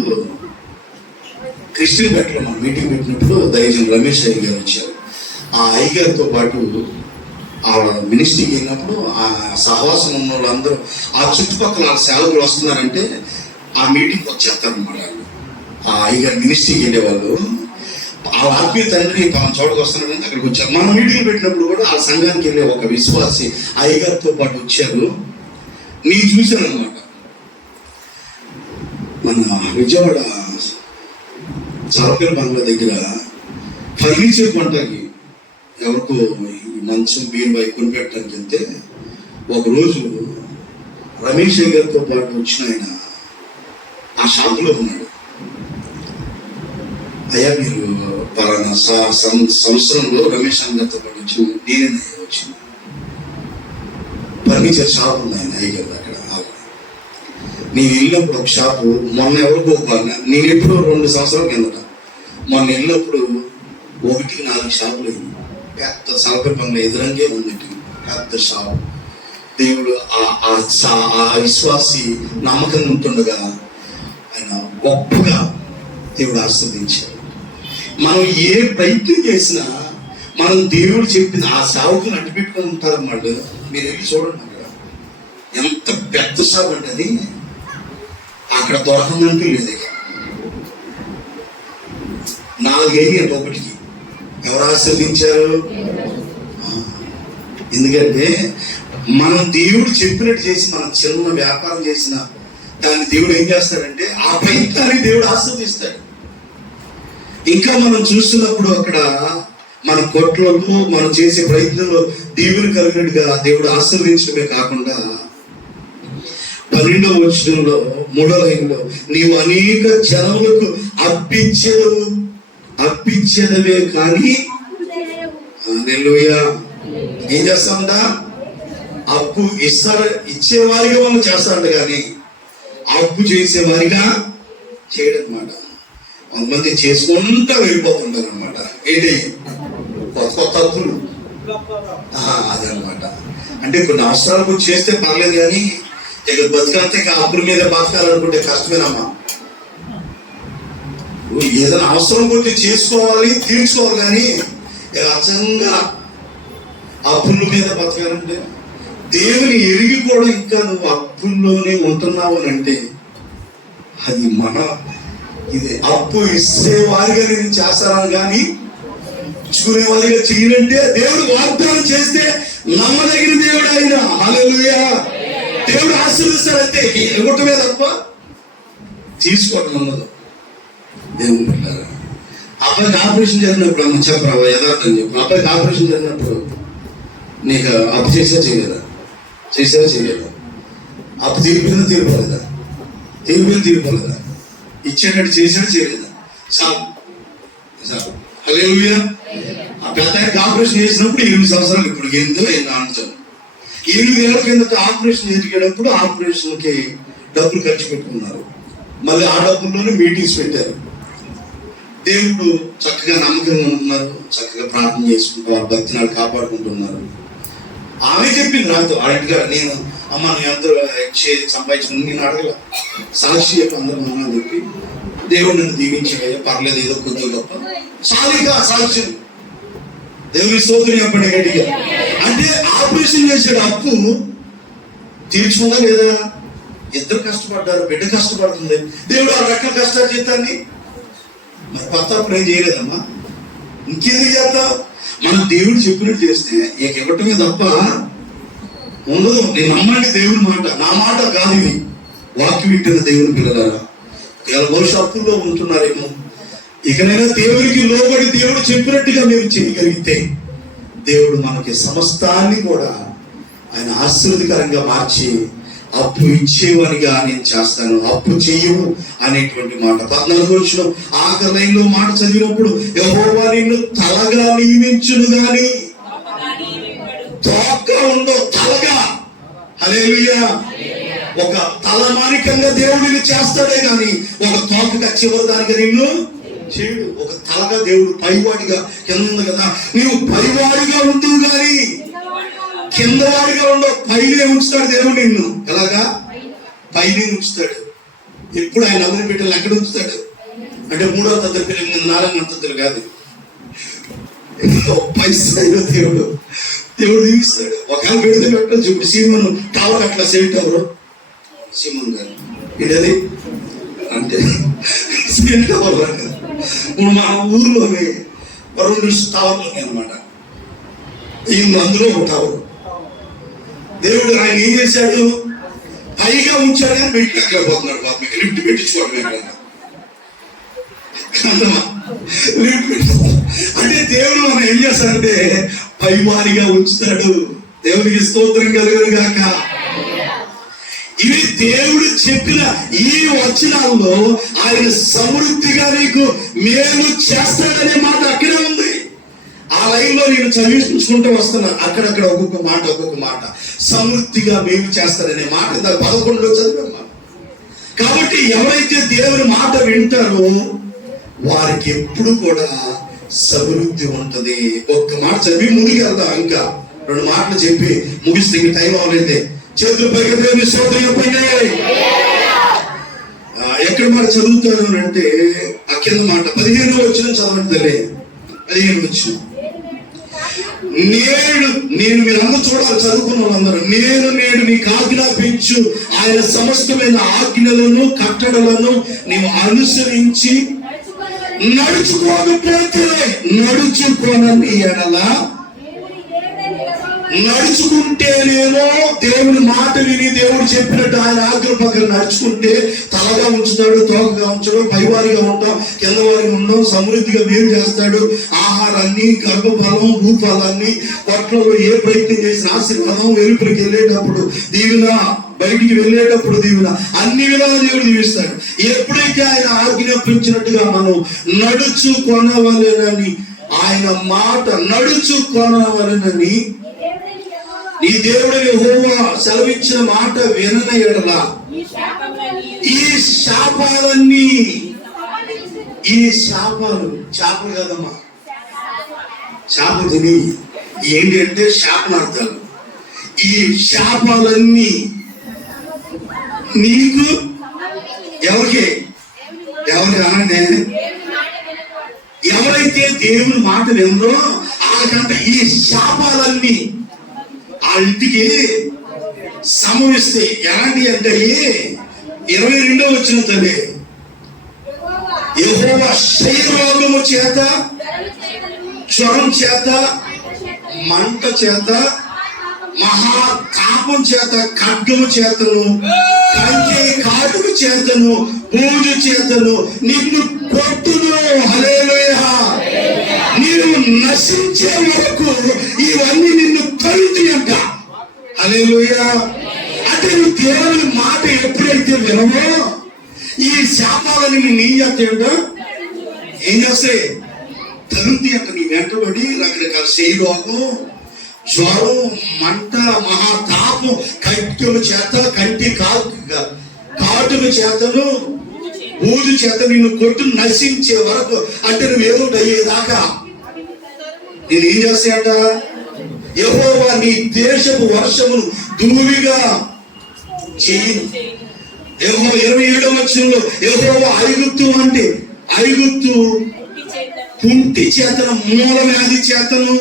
క్రిస్టియన్ పేటలో మనం మీటింగ్ పెట్టినప్పుడు దైవజనుడు రమేష్ అయ్య గారు వచ్చారు. ఆ అయ్య గారితో పాటు ఆ మినిస్ట్రీకి వెళ్ళినప్పుడు ఆ సహవాసం ఉన్న వాళ్ళందరూ ఆ చుట్టుపక్కల సేవకులు వస్తున్నారంటే ఆ మీటింగ్కి వచ్చేస్తారనమాట. ఆ అయ్య గారి మినిస్ట్రీకి వెళ్ళేవాళ్ళు ఆ ఆత్మీయ తండ్రి తమ చోటుకు వస్తున్నారని అక్కడికి వచ్చారు. మన మీటింగ్ పెట్టినప్పుడు కూడా ఆ సంఘానికి వెళ్ళే ఒక విశ్వాసి అయ్య గారితో పాటు వచ్చారు. నేను చూశాను అనమాట. మన విజయవాడ చాలపేరు బంగ్లా దగ్గర ఫర్నిచర్ కొంటాకి ఎవరికో మంచం బీరువా కొనిపెట్టడానికి వెళ్తే ఒకరోజు రమేష్ గారితో పాటు వచ్చిన ఆయన ఆ షాపులో ఉన్నాడు. అయ్యా మీరు పలానా సంవత్సరంలో రమేష్ గారితో పాటు వచ్చి నేనే వచ్చింది. ఫర్నిచర్ షాప్ ఉంది ఆయన అయ్యగారు అక్కడ. నేను వెళ్ళినప్పుడు ఒక షాపు మొన్న ఎవరికో నేను ఎప్పుడు 2 సంవత్సరాల కిందట మొన్న వెళ్ళినప్పుడు 1-4 షాపులు అయింది. పెద్ద సాగరపంలో ఎదురంగే ఉంది పెద్ద షాపు. దేవుడు ఆ విశ్వాసి నమ్మకంగా ఉంటుండగా ఆయన గొప్పగా దేవుడు ఆస్వాదించాడు. మనం ఏ ప్రయత్నం చేసినా మనం దేవుడు చెప్పిన ఆ సేవకుని అడ్డుపెట్టుకుని ఉంటారన్నమాట. మీరు వెళ్ళి చూడండి, అక్కడ ఎంత పెద్ద షాప్ అంటే అది అక్కడ దొరకందంటూ లేదు. 4 ఏరియాలు ఒకటికి ఎవరు ఆశీర్వదించారు? ఎందుకంటే మనం దేవుడు చెప్పినట్టు చేసి మనం చిన్న వ్యాపారం చేసిన దాన్ని దేవుడు ఏం చేస్తాడంటే ఆ ప్రయత్నాన్ని దేవుడు ఆశీర్వదిస్తాడు. ఇంకా మనం చూస్తున్నప్పుడు అక్కడ మన కొట్లలో మనం చేసే ప్రయత్నంలో దేవుని కలిగినట్టుగా దేవుడు ఆశీర్వదించడమే కాకుండా 12వ వచనంలో 3వ లైన్లో నీవు అనేక జనములకు అప్పించేదవే కానీ హల్లెలూయా ఏం చేస్తామంట? అప్పు ఇచ్చేవారిగా మనం చేస్తామంట కానీ అప్పు చేసేవారిగా చేయడం అనమాట. కొంతమంది చేసుకుంటా వెళ్ళిపోతుంటారు అనమాట. ఏంటి కొత్త అప్పులు అదనమాట. అంటే కొన్ని అవసరాలకు చేస్తే పర్లేదు కానీ ఇక బతుకంతే అప్పుల మీద బతకాలనుకుంటే కష్టమేనమ్మా. ఏదైనా అవసరం కొట్టి చేసుకోవాలి, తీర్చుకోవాలి, కానీ ఇక అచ్చంగా అప్పుల మీద బతకాలంటే దేవుని ఎరిగి కూడా ఇంకా నువ్వు అప్పుల్లోనే ఉంటున్నావు అని అంటే అది ఇది అప్పు ఇచ్చేవారిగా నేను చేస్తాను కానీ ఇచ్చుకునేవారిగా చేయనంటే దేవుడు వాగ్దానం చేస్తే నమ్మదగిన దేవుడు ఆయన. హల్లెలూయా. దేవుడు ఆశీర్వదిస్తాడంటే ఇవ్వటమే తప్ప తీసుకోవటం ఉండదు. దేవుడు పిల్లలు అబ్బాయికి ఆపరేషన్ జరిగినప్పుడు అమ్మ చెప్పరా యథార్థం చెప్పు. అబ్బాయికి ఆపరేషన్ జరిగినప్పుడు నీకు అప్పు చేసా చేయలేదా? అప్పు తీరిపోలేదా? తీరిపోలేదా? ఇచ్చేటట్టు చేసినా చేయలేదా? చాలు. హల్లెలూయా. ఆ పెద్దానికి ఆపరేషన్ చేసినప్పుడు 8 సంవత్సరాలు, ఇప్పుడు ఎంతో ఆనందం. 8 ఏళ్ల కిందట ఆపరేషన్ జరిగేటప్పుడు ఆపరేషన్కి డబ్బులు ఖర్చు పెట్టుకున్నారు. మళ్ళీ ఆ డబ్బుల్లోనే మీటింగ్స్ పెట్టారు. దేవుడు చక్కగా నమ్మకంగా ఉంటున్నారు, చక్కగా ప్రార్థన చేసుకుంటారు, భక్తినాడు కాపాడుకుంటున్నారు. ఆమె చెప్పింది నాతో అడగగా, నేను అమ్మ నేను అందరూ సంపాదించిన నేను అడగల, సాక్షి చెప్పి అందరూ అన్నా చెప్పి దేవుడు నన్ను దీవించగా పర్లేదు ఏదో కొద్దిగా గొప్ప సాలిగా సాక్ష్యం దేవుని స్తోత్రం చెప్పండి గట్టిగా. అంటే ఆపరేషన్ చేసాడు, అప్పు తీర్చుకుందా లేదా? ఇద్దరు కష్టపడ్డారు, బిడ్డ కష్టపడుతుంది. దేవుడు ఆ రకాల కష్టాలు చేస్తాన్ని మరి కొత్త అప్పుడు ఏం చేయలేదమ్మా. ఇంకెందుకు చేద్దాం? మనం దేవుడు చెప్పినట్టు చేస్తే ఇక ఇవ్వటమే తప్ప ఉండదు. నేను నమ్మండి దేవుని మాట, నా మాట కాదు ఇది. వాక్యం వింటున్న దేవుని పిల్లలారా, బహుశా అప్పుల్లో ఉంటున్నారేమో. ఇకనైనా దేవుడికి లోబడి దేవుడు చెప్పినట్టుగా మీరు చేయగలిగితే దేవుడు మనకి సమస్తాన్ని కూడా ఆయన ఆశీర్వదకరంగా మార్చి అప్పు ఇచ్చేవానిగా నేను చేస్తాను, అప్పు చెయ్యవు అనేటువంటి మాట. 14వ వచనం ఆఖరి లైన్లో మాట చదివినప్పుడు యెహోవా నిన్ను తలగా నియమించును గాని తోక ఉండవు, తలగా. హల్లెలూయా. ఒక తలమానికంగా దేవుడిని చేస్తాడే కానీ ఒక తోకగా చివరి దానిగా నిన్ను చేయడు. ఒక తలగా దేవుడు పైవాడిగా కింద ఉంది కదా, నీవు పైవాడిగా ఉంటువు కానీ కిందవాడిగా ఉండవు. పైనే ఉంచుతాడు దేవుడు నిన్ను. ఎలాగా? పైనే ఉంచుతాడు. ఎప్పుడు ఆయన అమ్మని బిడ్డలు ఎక్కడ ఉంచుతాడు అంటే 3వ తరగతి పిల్లలు 4వ తరగతి కాదు, పై స్థాయిలో దేవుడు తీస్తాడు. ఒకవేళ పెడితే పెట్టచ్చు. ఇప్పుడు సీమను టవర్ అట్లా సేమ్ టవర్ సీమన్ గారు ఇదది అంటే సేమ్ టవర్ ఇప్పుడు మా ఊర్లోనే 2 టవర్లు ఉన్నాయి అనమాట. అందులో ఒక టవర్ దేవుడు ఆయన ఏం చేశాడు, పైగా ఉంచాడు కానీ బయటికి ఎక్కలేకపోతున్నాడు. పాప లిఫ్ట్ పెట్టించుకోవడం అంటే దేవుడు మనం ఏం చేస్తాడంటే పైవారిగా ఉంచుతాడు. దేవుడికి స్తోత్రం కలుగును గాక. ఇవి దేవుడు చెప్పిన ఈ వచనాల్లో ఆయన సమృద్ధిగా నీకు మేలు చేస్తాడనే మాట అక్కడే ఉంది. ఆ లైన్లో నేను చదివించుకుంటూ వస్తున్నా. అక్కడక్కడ ఒక్కొక్క మాట సమృద్ధిగా మేలు చేస్తాడనే మాట 11లో చదివాం. కాబట్టి ఎవరైతే దేవుని మాట వింటారో వారికి ఎప్పుడు కూడా సమృద్ధి ఉంటది. ఒక్క మాట చదివి ముందుకు వెళ్దాం. ఇంకా 2 మాటలు చెప్పి ముగిస్తే ఇంక టైం అవ్వలేదే. చేతులు పైకి దేవుని స్తోత్రం పైన ఎక్కడ మాట చదువుతాను అంటే ఆ కింద మాట 15వ వచనం చదవండి. 15వ వచనం. నేను మీరందరూ చూడాలి, చదువుకున్న వాళ్ళందరూ. నేడు నీకు ఆజ్ఞాపించు ఆయన సమస్తమైన ఆజ్ఞలను కట్టడలను నీవు అనుసరించి నడుచుకోనని ఎడల నడుచుకుంటేనేమో దేవుని మాట విని దేవుడు చెప్పినట్టు ఆయన ఆజ్ఞల ప్రకారం నడుచుకుంటే తలగా ఉంచుతాడు, తోకగా ఉంచడం, పైవారిగా ఉంటాం, కిందవారిగా ఉండడం, సమృద్ధిగా మేలు చేస్తాడు. ఆహారాన్ని, గర్భఫలం, భూఫలాన్ని, పట్లలో ఏ ప్రయత్నం చేసిన ఆశీర్వాదం, వెలుపురికి వెళ్ళేటప్పుడు దీవెన, బయటికి వెళ్ళేటప్పుడు దీవెన, అన్ని విధాలు దేవుడు దీవిస్తాడు. ఎప్పుడైతే ఆయన ఆజ్ఞాపించినట్టుగా మనం నడుచుకొనవలెనని, ఆయన మాట నడుచుకొనవలెనని నీ దేవుడు యెహోవా సెలవిచ్చిన మాట వినని ఎడల ఈ శాపాలన్నీ, ఈ శాపాలు చేపలు కదమ్మా, శాప తిని ఏంటి అంటే శాపనార్థాలు. ఈ శాపాలన్నీ నీకు ఎవరికి అనండి, ఎవరైతే దేవుని మాట వినరో వాళ్ళకంటే ఈ శాపాలన్నీ ఆ ఇంటికి సంభవిస్తాయి. ఎలాంటి అంటే 22వ వచనం తల్లి, యెహోవా క్షయరోగము చేత, జ్వరం చేత, మంట చేత, మహాతాపం చేత, ఖడ్గము చేతను, కంచె కాటుకు చేతను, బూజు చేతను నిన్ను కొట్టును. హల్లెలూయా. నీవు నశించే వరకు ఇవన్నీ నిన్ను తరుతాయంట. హల్లెలూయా. అంటే నువ్వు దేవుని మాట ఎప్పుడైతే వినవో ఈ శాపాలని నీ చేస్తాయంట, ఏం చేస్తాయి, తరుంది అంట. నీ వెంటబడి రకరకాల క్షయరోగం, జ్వరం, మంట, మహాతాపం, ఖడ్గము చేత, కంటి కాటుకు చేతను, బూజు చేత నిన్ను కొట్టు నశించే వరకు. అంటే నువ్వేదో అయ్యేదాకా నేను ఏం చేస్తాయంట, యెహోవా నీ దేశపు వర్షమును ధూళిగా చేయను. 27వ వచనంలో యెహోవా ఐగుప్తు అంటే ఐగుప్తు కుంటి చేతను, మూల వ్యాధి చేతను,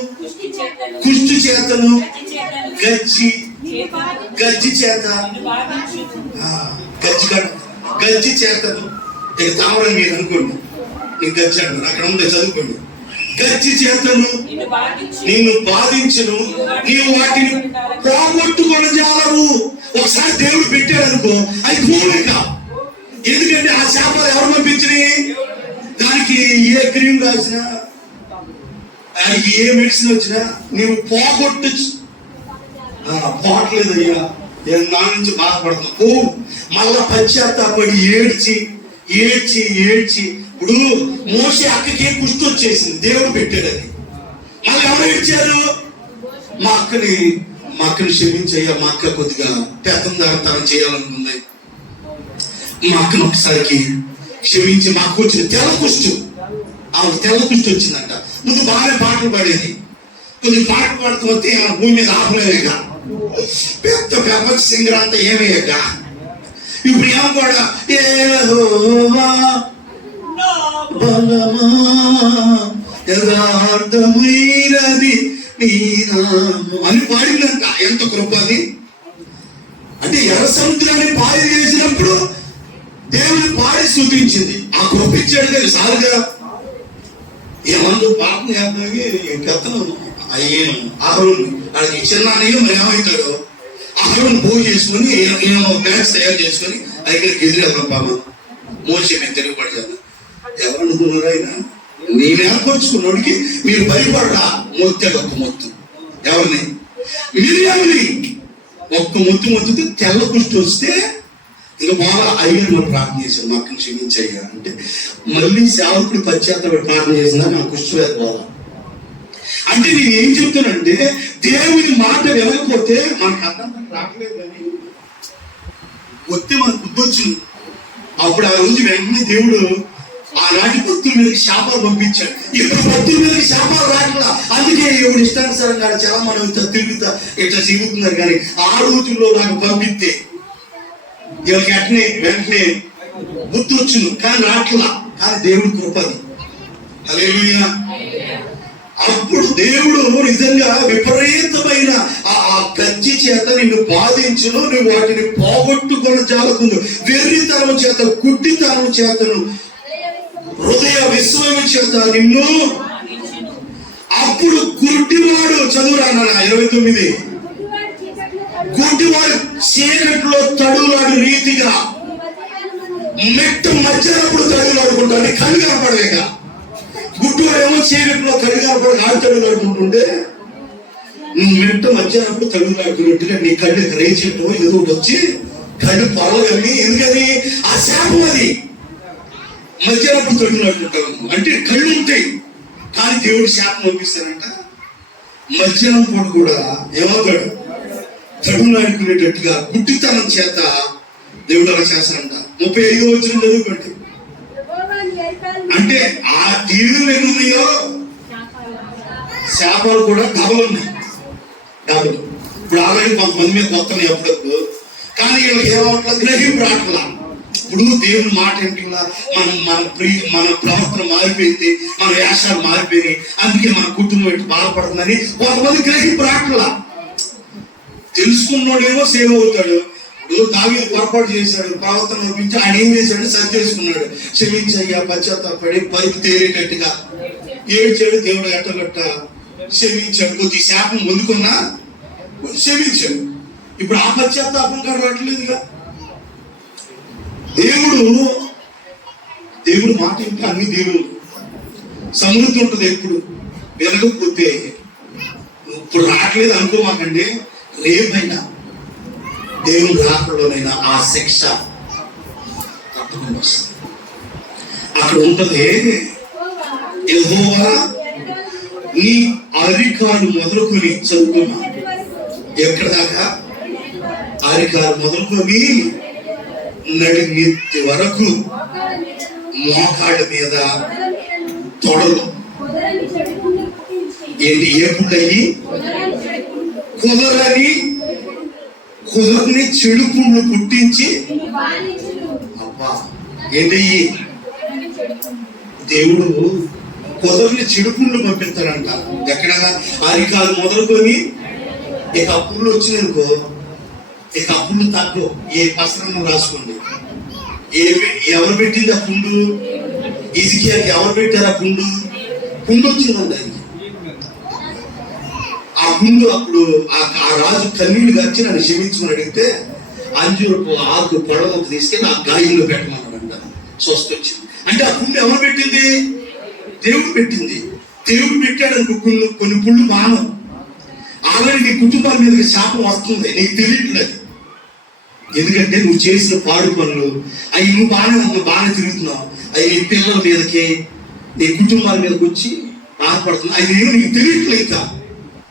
కుష్టి చేతను, గజ్జి చేత, గజ్జి చేతను. ఇక తామరని మీరు అనుకోండి, నీకు గజ్జి అంటారు, అక్కడ ఉండే చదువుకోండి. గజ్జి చేతను నిన్ను బాధించును, నీవు వాటిని పోగొట్టుకొని జాలవు. ఒకసారి దేవుడు పెట్టాడు అనుకో, అది భూమిక. ఎందుకంటే ఆ శాపాలు ఎవరు పంపించినాయి, దానికి ఏ క్రీమ్ రాసినా, దానికి ఏ మెడిసిన్ వచ్చినా నీవు పోవట్లేదు. అయ్యా నేను నా నుంచి బాధపడుతున్నా, మళ్ళా పశ్చాత్తాపడి ఏడ్చి ఇప్పుడు మోషే అక్కకి కుష్టి వచ్చేసింది, దేవుడు పెట్టాడు. అది మళ్ళీ ఎవరు ఇచ్చారు, మా అక్కని మా అక్కని క్షమించయ్యా, మా అక్క కొద్దిగా పెత్తందారితనం చేయాలనుకుంది, మా అక్కను ఒకసారికి క్షమించి, మాకు వచ్చిన తెల్ల కుష్టు, ఆమెకు తెల్ల కుష్టి వచ్చిందంట. ముందు బాగానే పాటలు పాడేది, కొద్ది పాటలు పాడుతూ ఆమె భూమి మీద ఆపలేక పెద్ద ప్రపంచ సింగర్ అంతా ఏమయ్యాక ఇప్పుడు ఏమో కూడా యెహోవా బలమా యథార్థమైనది నీ నామము అని పాడిందంట. ఎంత కృప అది! అంటే ఎర్ర సముద్రాన్ని పాడి చేసినప్పుడు దేవుని పాడి స్తుతించింది. ఆ కృప ఇచ్చాడు కదా సారుగా. ఏమందు పాపం పెత్తను అయ్యే ఆహరుణ్ వాళ్ళకి చిన్న అన్నయ్య మరి ఏమవుతాడో ఆహరుణ్ పూజ చేసుకుని ఏమో బ్యాగ్స్ తయారు చేసుకుని దగ్గరికి ఎదురెళ్దాం పాప మోసే మేము తిరుగుబడి ఎవరు అనుకున్నారు ఆయన? నేను ఏర్పరచుకున్నోడికి మీరు భయపడరా? మొత్తాడు ఒక్క మొత్తు. ఎవరిని? మిరియాముని ఒక్క మొత్తుతే తెల్ల కుష్టి వస్తే ఇంకా బాగా అయ్యను ప్రార్థన చేశాను, మా అక్కని క్షమించయ్యా అంటే మళ్ళీ సేవకుడు పశ్చాత్తాపడి ప్రార్థన చేసినా నా కుష్టి పోవాలా. అంటే నేను ఏం చెప్తానంటే దేవుని మాట వినకపోతే మనకు అర్థం రావట్లేదు, కానీ వస్తే మనకు బుద్ధి వచ్చింది. అప్పుడు ఆ రోజు వెంటనే దేవుడు ఆనాటి భక్తుల మీదకి శాపాలు పంపించాడు. ఇప్పుడు భక్తుల మీదకి శాపాలు రాకుండా, అందుకే ఎవడు ఇష్టానుసారంగా చాలా మనం తిరుగుతా ఇట్లా తిరుగుతున్నారు. కానీ ఆ రోజుల్లో నాకు పంపిస్తే వీళ్ళకి అట్నే వెంటనే బుద్ధి వచ్చింది, కానీ రాట్లా. కానీ దేవుడు కృపది. హల్లెలూయా. అప్పుడు దేవుడు నిజంగా విపరీతమైన ఆ గజ్జి చేత నిన్ను బాధించును, నువ్వు వాటిని పోగొట్టుకొని జాలకుందు. వెర్రితనము చేత, గుడ్డితనము చేతను, హృదయ విశ్వము చేత నిన్ను. అప్పుడు గుడ్డివాడు, చదువురానా 29, గుడ్డివాడు చీకట్లో తడులాడు రీతిగా మెట్ట మధ్యాహ్నప్పుడు తడులాడుకుంటాడు, కళ్ళు కనపడలేక. గుడ్డివాడు ఏమో చీకట్లో కళ్ళు కనపడ కాడు తడులాడుకుంటుంటే నువ్వు మెట్ట మధ్యాహ్నప్పుడు తడులాడుకున్నట్టుగా నీ కళ్ళు రేచెట్టో ఏదో వచ్చి కళ్ళు పొరగని. ఎందుకని? ఆ శాపం అది. మధ్యాహ్నప్పుడు తడులాడుకుంటాను అంటే కళ్ళు ఉంటాయి, కానీ దేవుడు శాపం పంపిస్తానంట. మధ్యాహ్నం పూట కూడా ఏమవుతాడు? తడులాడుకునేటట్టుగా గుడ్డితనం చేత దేవుడు అలా చేస్తాడంట. 35వ వచనం చదువుకోండి. అంటే ఆ తీరులు ఎన్నున్నాయో శాపాలు కూడా డబల్ ఉన్నాయి, డబల్. ఇప్పుడు ఆల్రెడీ కొంతమంది మీద వస్తున్నాయి అప్పుడప్పుడు, కానీ వీళ్ళకి ఏమవట్లేదు, గ్రహింపు రావట్లా. ఇప్పుడు దేవుని మాట ఏంటన్నా మన ప్రవర్తన మారిపోయింది, మన వేషాలు మారిపోయినాయి, అందుకే మన కుటుంబం ఎటు బాధపడుతుందని కొంతమంది గ్రహింపు రావట్లా. తెలుసుకున్నాడేమో సేవ్ అవుతాడు. ఇప్పుడు దావీదు పొరపాటు చేశాడు, ప్రవర్తన పంపించి ఆయన ఏం చేశాడు? సరి చేసుకున్నాడు. క్షమించయ్యా, పశ్చాత్తాపడి పరుపు తేరేటట్టుగా ఏడ్చాడు. దేవుడు ఎట్టగట్ట క్షమించాడు. కొద్ది శాపం పొందుకున్నా క్షమించాడు. ఇప్పుడు ఆ పశ్చాత్తాపం కాదు రావట్లేదుగా. దేవుడు మాట ఇంకా అన్ని దేవుడు సమృద్ధి ఉంటుంది. ఎప్పుడు వినకపోతే ఇప్పుడు రావట్లేదు అనుకోమాకండి, రేపైనా దేవుని రాకడలోనైనా ఆ శిక్ష తప్పకుండా వస్తుంది. అక్కడ ఉంటది, యెహోవా నీ అరికాలు మొదలుకొని చదువుకున్నా. ఎక్కడ దాకా? అరికాలు మొదలుకొని నడినెత్తి వరకు మోకాళ్ళ మీద తొడలు ఏంటి? ఏ పుండయి? కుదరని చెడు పుండ్లు పుట్టించి. అబ్బా, ఏంటయ్యి? దేవుడు కుదరని చెడు పుండ్లు పంపిస్తాడంట. ఎక్కడ? అరికాలు మొదలుకొని ఇక పుండ్లు వచ్చిందనుకో, ఇక పుండ్లు తక్కువ. ఏ పసరం రాసుకోండి. ఎవరు పెట్టింది ఆ పుండు? ఇజికియాకి ఎవరు పెట్టారు ఆ పుండు? పుండు వచ్చిందండి ఆయనకి. ఆ పుండు అప్పుడు ఆ రాజు కన్నీళ్లు గచ్చి నన్ను క్షమించుకుని అడిగితే అంజూరపు ఆకు పొడవకు తీసుకెళ్ళి ఆ గాయంలో పెట్టమన్నాడంట. స్వస్థ వచ్చింది. అంటే ఆ పుండు ఎవరు పెట్టింది? దేవుడు పెట్టింది. దేవుడు పెట్టాడు కొన్ని పుళ్ళు మానం. ఆల్రెడీ నీ కుటుంబాల మీదకి శాపం వస్తుంది, నీకు తెలియట్లేదు. ఎందుకంటే నువ్వు చేసిన పాడు పనులు అవి నువ్వు బాగానే తిరుగుతున్నావు. అవి నీ పిల్లల మీదకి, నీ కుటుంబాల మీదకి వచ్చి బాధపడుతున్నావు. అది నీకు తెలియట్లేదు.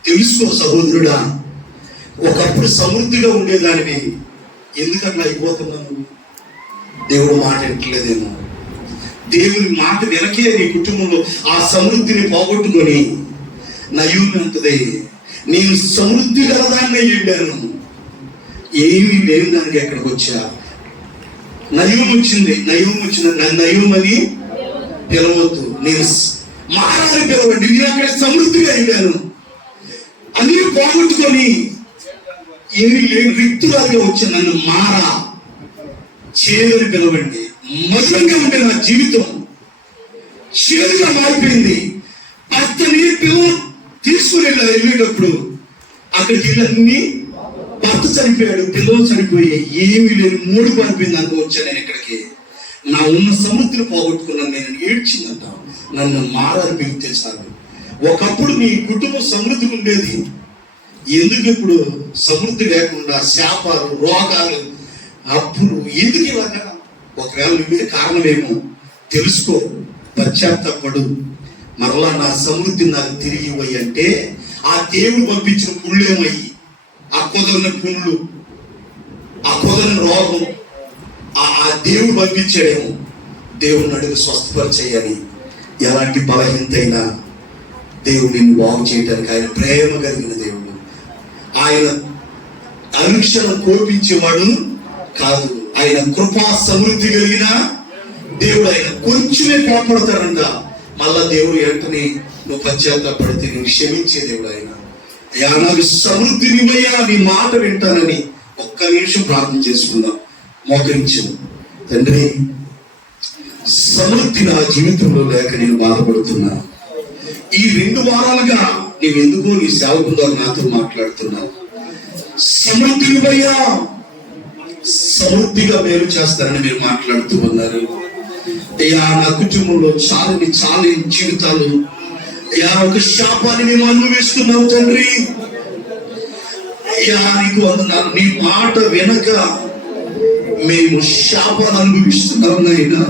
తెలుసుకో సహోదరుడా, ఒకప్పుడు సమృద్ధిగా ఉండేదానివి, ఎందుకట్లా అయిపోతున్నావు? దేవుడు మాట వింటలేదేమో. దేవుని మాట వెనకే నీ కుటుంబంలో ఆ సమృద్ధిని పోగొట్టుకొని నయోమి అంటది, నేను సమృద్ధి గలదాన్ని వెళ్ళాను, ఏమీ లేని దానికి ఎక్కడికి వచ్చా. నయోమి వచ్చింది, నయోమని పిలవద్దు, నేను మారాలని పిలవండి, నేను అక్కడ సమృద్ధిగా వెళ్ళాను. అన్నీ పోగొట్టుకొని ఏమీ లేని రిక్తురాలుగా వచ్చి నన్ను మారా చేదని పిలవండి. మధురంగా ఉండే నా జీవితం చేదుగా మారిపోయింది. భర్తని పిల్లలు తీసుకుని వెళ్ళేటప్పుడు అక్కడికి వెళ్ళి భర్త చనిపోయాడు, పిల్లలు చనిపోయి ఏమీ లేని మూడు పడిపోయింది అనుకో వచ్చాను నేను ఇక్కడికి. నా ఉన్న సమృద్ధిని పోగొట్టుకున్నాను, నేను ఏడ్చిందంట. నన్ను మారాలి పిలితే చాలు. ఒకప్పుడు నీ కుటుంబం సమృద్ధి ఉండేది, ఎందుకు ఇప్పుడు సమృద్ధి లేకుండా శాపాలు, రోగాలు, అప్పులు? ఎందుకు ఇలాగా? ఒకవేళ నువ్వే కారణమేమో తెలుసుకో, పశ్చాత్తాపడు. మరలా నా సమృద్ధి నాకు తిరిగి ఇవ్వయి అంటే ఆ దేవుడు పంపించిన పుళ్ళేమయ్యి, ఆ కుదరిన పుళ్ళు, ఆ కుదరిన రోగం ఆ దేవుడు పంపించాడేమో. దేవుడిని అడుగు స్వస్థపరిచేయాలి. ఎలాంటి బలహీనతైనా దేవుడు నిన్ను బాగు చేయడానికి ఆయన ప్రేమ కలిగిన దేవుడు. ఆయన అనుక్షణం కోపించేవాడు కాదు, ఆయన కృపా సమృద్ధి కలిగిన దేవుడు. ఆయన కొంచెమే కోపడతాడంట, మళ్ళా దేవుడు వెంటనే నువ్వు పశ్చాత్తాపడితే నువ్వు క్షమించే దేవుడు. ఆయన అయ్యా నాకు సమృద్ధినివయ్యా, నీ మాట వింటానని ఒక్క నిమిషం ప్రార్థన చేసుకుందాం. మోకరించు. తండ్రి, సమృద్ధి నా జీవితంలో లేక నేను బాధపడుతున్నా. ఈ 2 వారాలుగా నీవెందుకో నీ సేవకుడు నాతో మాట్లాడుతున్నావు. సమృద్ధినివయ్యా, సమృద్ధిగా మేలు చేస్తారని మీరు మాట్లాడుతూ ఉన్నారు. అయ్యా నా కుటుంబంలో చాలని జీవితాలు అయ్యా ఒక శాపాన్ని మేము అనుభవిస్తున్నాం తండ్రి. అయ్యా నీకు వందనాలు. నీ మాట వెనక మేము శాపాన్ని అనుభవిస్తున్నాం నాయనా.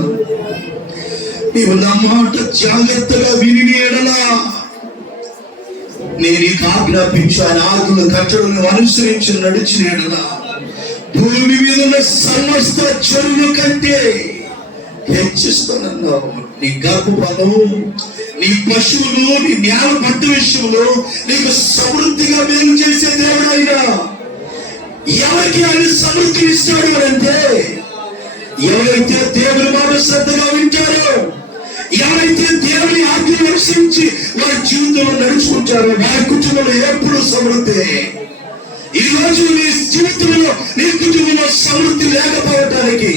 నీవు నా మాట జాగ్రత్తగా విని ఎడలా నేను నీకు ఆజ్ఞాపించు ఆయన ఆజ్ఞల కట్టడలను అనుసరించి నడిచిన ఎడలా భూమి మీద ఉన్న సమస్త చెరువుల కంటే హెచ్చిస్తానన్నావు. నీ గర్భఫలము, నీ పశువులు, నీ నేల పంట విషయంలో నీకు సమృద్ధిగా మేలు చేసే దేవుడు ఆయన. ఎవరికి ఆయన సమృద్ధి ఇస్తాడు అంటే ఎవరైతే దేవుని మాట శ్రద్ధగా వింటారో, ఎవరైతే దేవుని ఆజ్ఞలు అనుసరించి వారి జీవితంలో నడుచుకుంటారో వారి కుటుంబంలో ఎప్పుడు సమృద్ధి. ఈ రోజు నీ జీవితంలో నీ కుటుంబంలో సమృద్ధి లేకపోవటానికి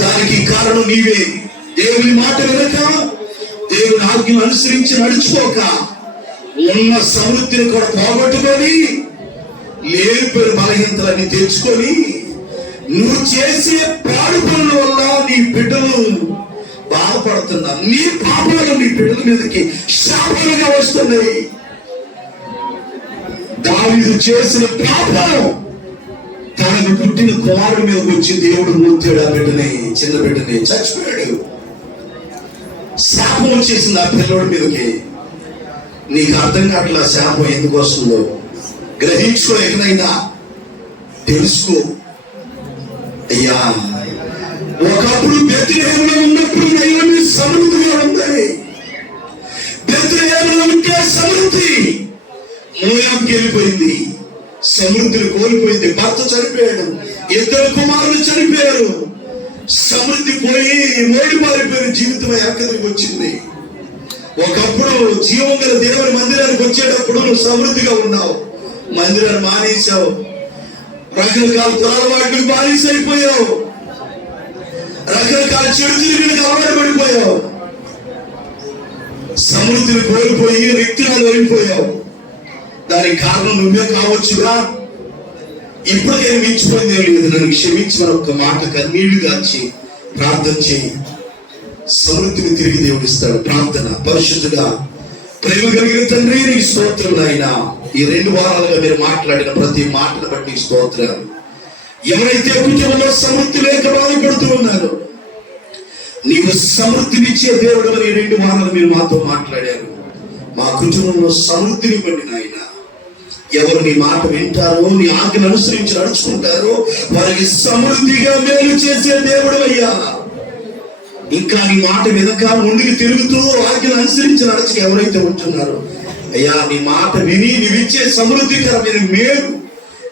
దానికి కారణం నీవే. దేవుని మాట వినక, దేవుని ఆజ్ఞలు అనుసరించి నడుచుకోక ఉన్న సమృద్ధిని కూడా పోగొట్టుకొని లేనిపోయిన బలహీనతలన్నీ తెచ్చుకొని నువ్వు చేసే పాడు పనుల వల్ల నీ బిడ్డలు బాధపడుతున్నారు. నీ పాపాలు నీ బిడ్డల మీదకి శాపాలుగా వస్తున్నాయి. దావీదు చేసిన పాపం తనకు పుట్టిన కుమారుడి మీద వచ్చి దేవుడు మూర్తాడు. ఆ బిడ్డని, చిన్న బిడ్డని చచ్చిపోయాడు. శాపం వచ్చేసింది ఆ పిల్లోడి మీదకి. నీకు అర్థం కావట్లా శాపం ఎందుకు వస్తుందో. గ్రహించుకో, ఎక్కడైనా తెలుసుకో. అయ్యా ఒకప్పుడు బెత్లెహేములో ఉన్నప్పుడు నయోమి సమృద్ధిగా ఉంది. బెత్లెహేములో ఉంటే సమృద్ధి మోయాబుకి వెళ్ళిపోయింది, సమృద్ధిని కోల్పోయింది. భర్త చనిపోయాడు, 2 కుమారులు చనిపోయారు. సమృద్ధి పోయి ఓడిపారిపోయిన జీవితం ఎక్కడికి వచ్చింది. ఒకప్పుడు జీవం గల దేవుని మందిరానికి వచ్చేటప్పుడు నువ్వు సమృద్ధిగా ఉన్నావు, మందిరాన్ని మానేశావు. రకరకాల దురలవాట్లకు బానిస అయిపోయావు, రకరకాల చెడు తిరుగులకు అలవాటు పడిపోయావు. సమృద్ధిని కోల్పోయి రిక్తురాలు వెళ్ళిపోయావు. దానికి కారణం నువ్వే కావచ్చుగా. ఇప్పటికే మించిపోయింది ఏం లేదు. నన్ను క్షమించిన ఒక్క మాట కన్నీళ్లు గార్చి ప్రార్థన చేయి. సమృద్ధిని తిరిగి దేవుడిస్తాడు. ప్రార్థన. పరిశుద్ధుడా, ప్రేమ కలిగిన తండ్రి, నీకు స్తోత్రం నాయనా. ఈ 2 వారాలుగా మీరు మాట్లాడిన ప్రతి మాటను బట్టి స్తోత్రాలు. ఎవరైతే కుటుంబంలో సమృద్ధి లేక బాధపడుతూ ఉన్నారో నీవు సమృద్ధినిచ్చే దేవుడు అని 2 వారాలు మీరు మాతో మాట్లాడారు. మా కుటుంబంలో సమృద్ధిని పండి నాయన ఎవరు నీ మాట వింటారో, నీ ఆజ్ఞను అనుసరించి నడుచుకుంటారో వారికి సమృద్ధిగా మేలు చేసే దేవుడు అయ్యా. ఇంకా నీ మాట వెనక ముందుకు తిరుగుతూ ఆజ్ఞను అనుసరించి నడచక ఎవరైతే ఉంటున్నారో అయ్యా, నీ మాట విని నీవిచ్చే సమృద్ధికరమైన మేలు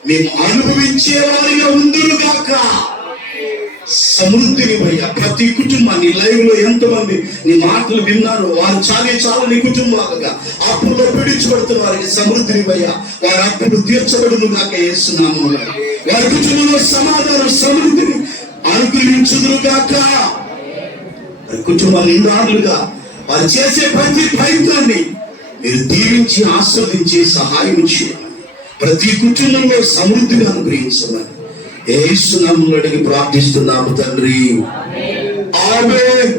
మేము అనుభవించే వారిగా ఉందురుగాక. సమృద్ధిని భయ్యా ప్రతి కుటుంబాన్ని లైవ్ లో ఎంతమంది నీ మాటలు విన్నారు, వారు చాలా నీ కుటుంబాలుగా అప్పుల్లో పీడించబడుతున్న వారికి సమృద్ధిని భయ్యా వారి అప్పులు తీర్చబడును గాక యేసునామములో. వారి కుటుంబంలో సమాధానం సమృద్ధిని అనుగ్రహించుదురుగాక. వారి కుటుంబాలు నిండాలుగా వారు చేసే ప్రతి ప్రయత్నాన్ని మీరు దీవించి ఆస్వాదించి సహాయం చేయమని, ప్రతి కుటుంబంలో సమృద్ధిని అనుగ్రహించమని యేసు నామములో అడిగి ప్రార్థిస్తున్నాము తండ్రి. ఆమేన్.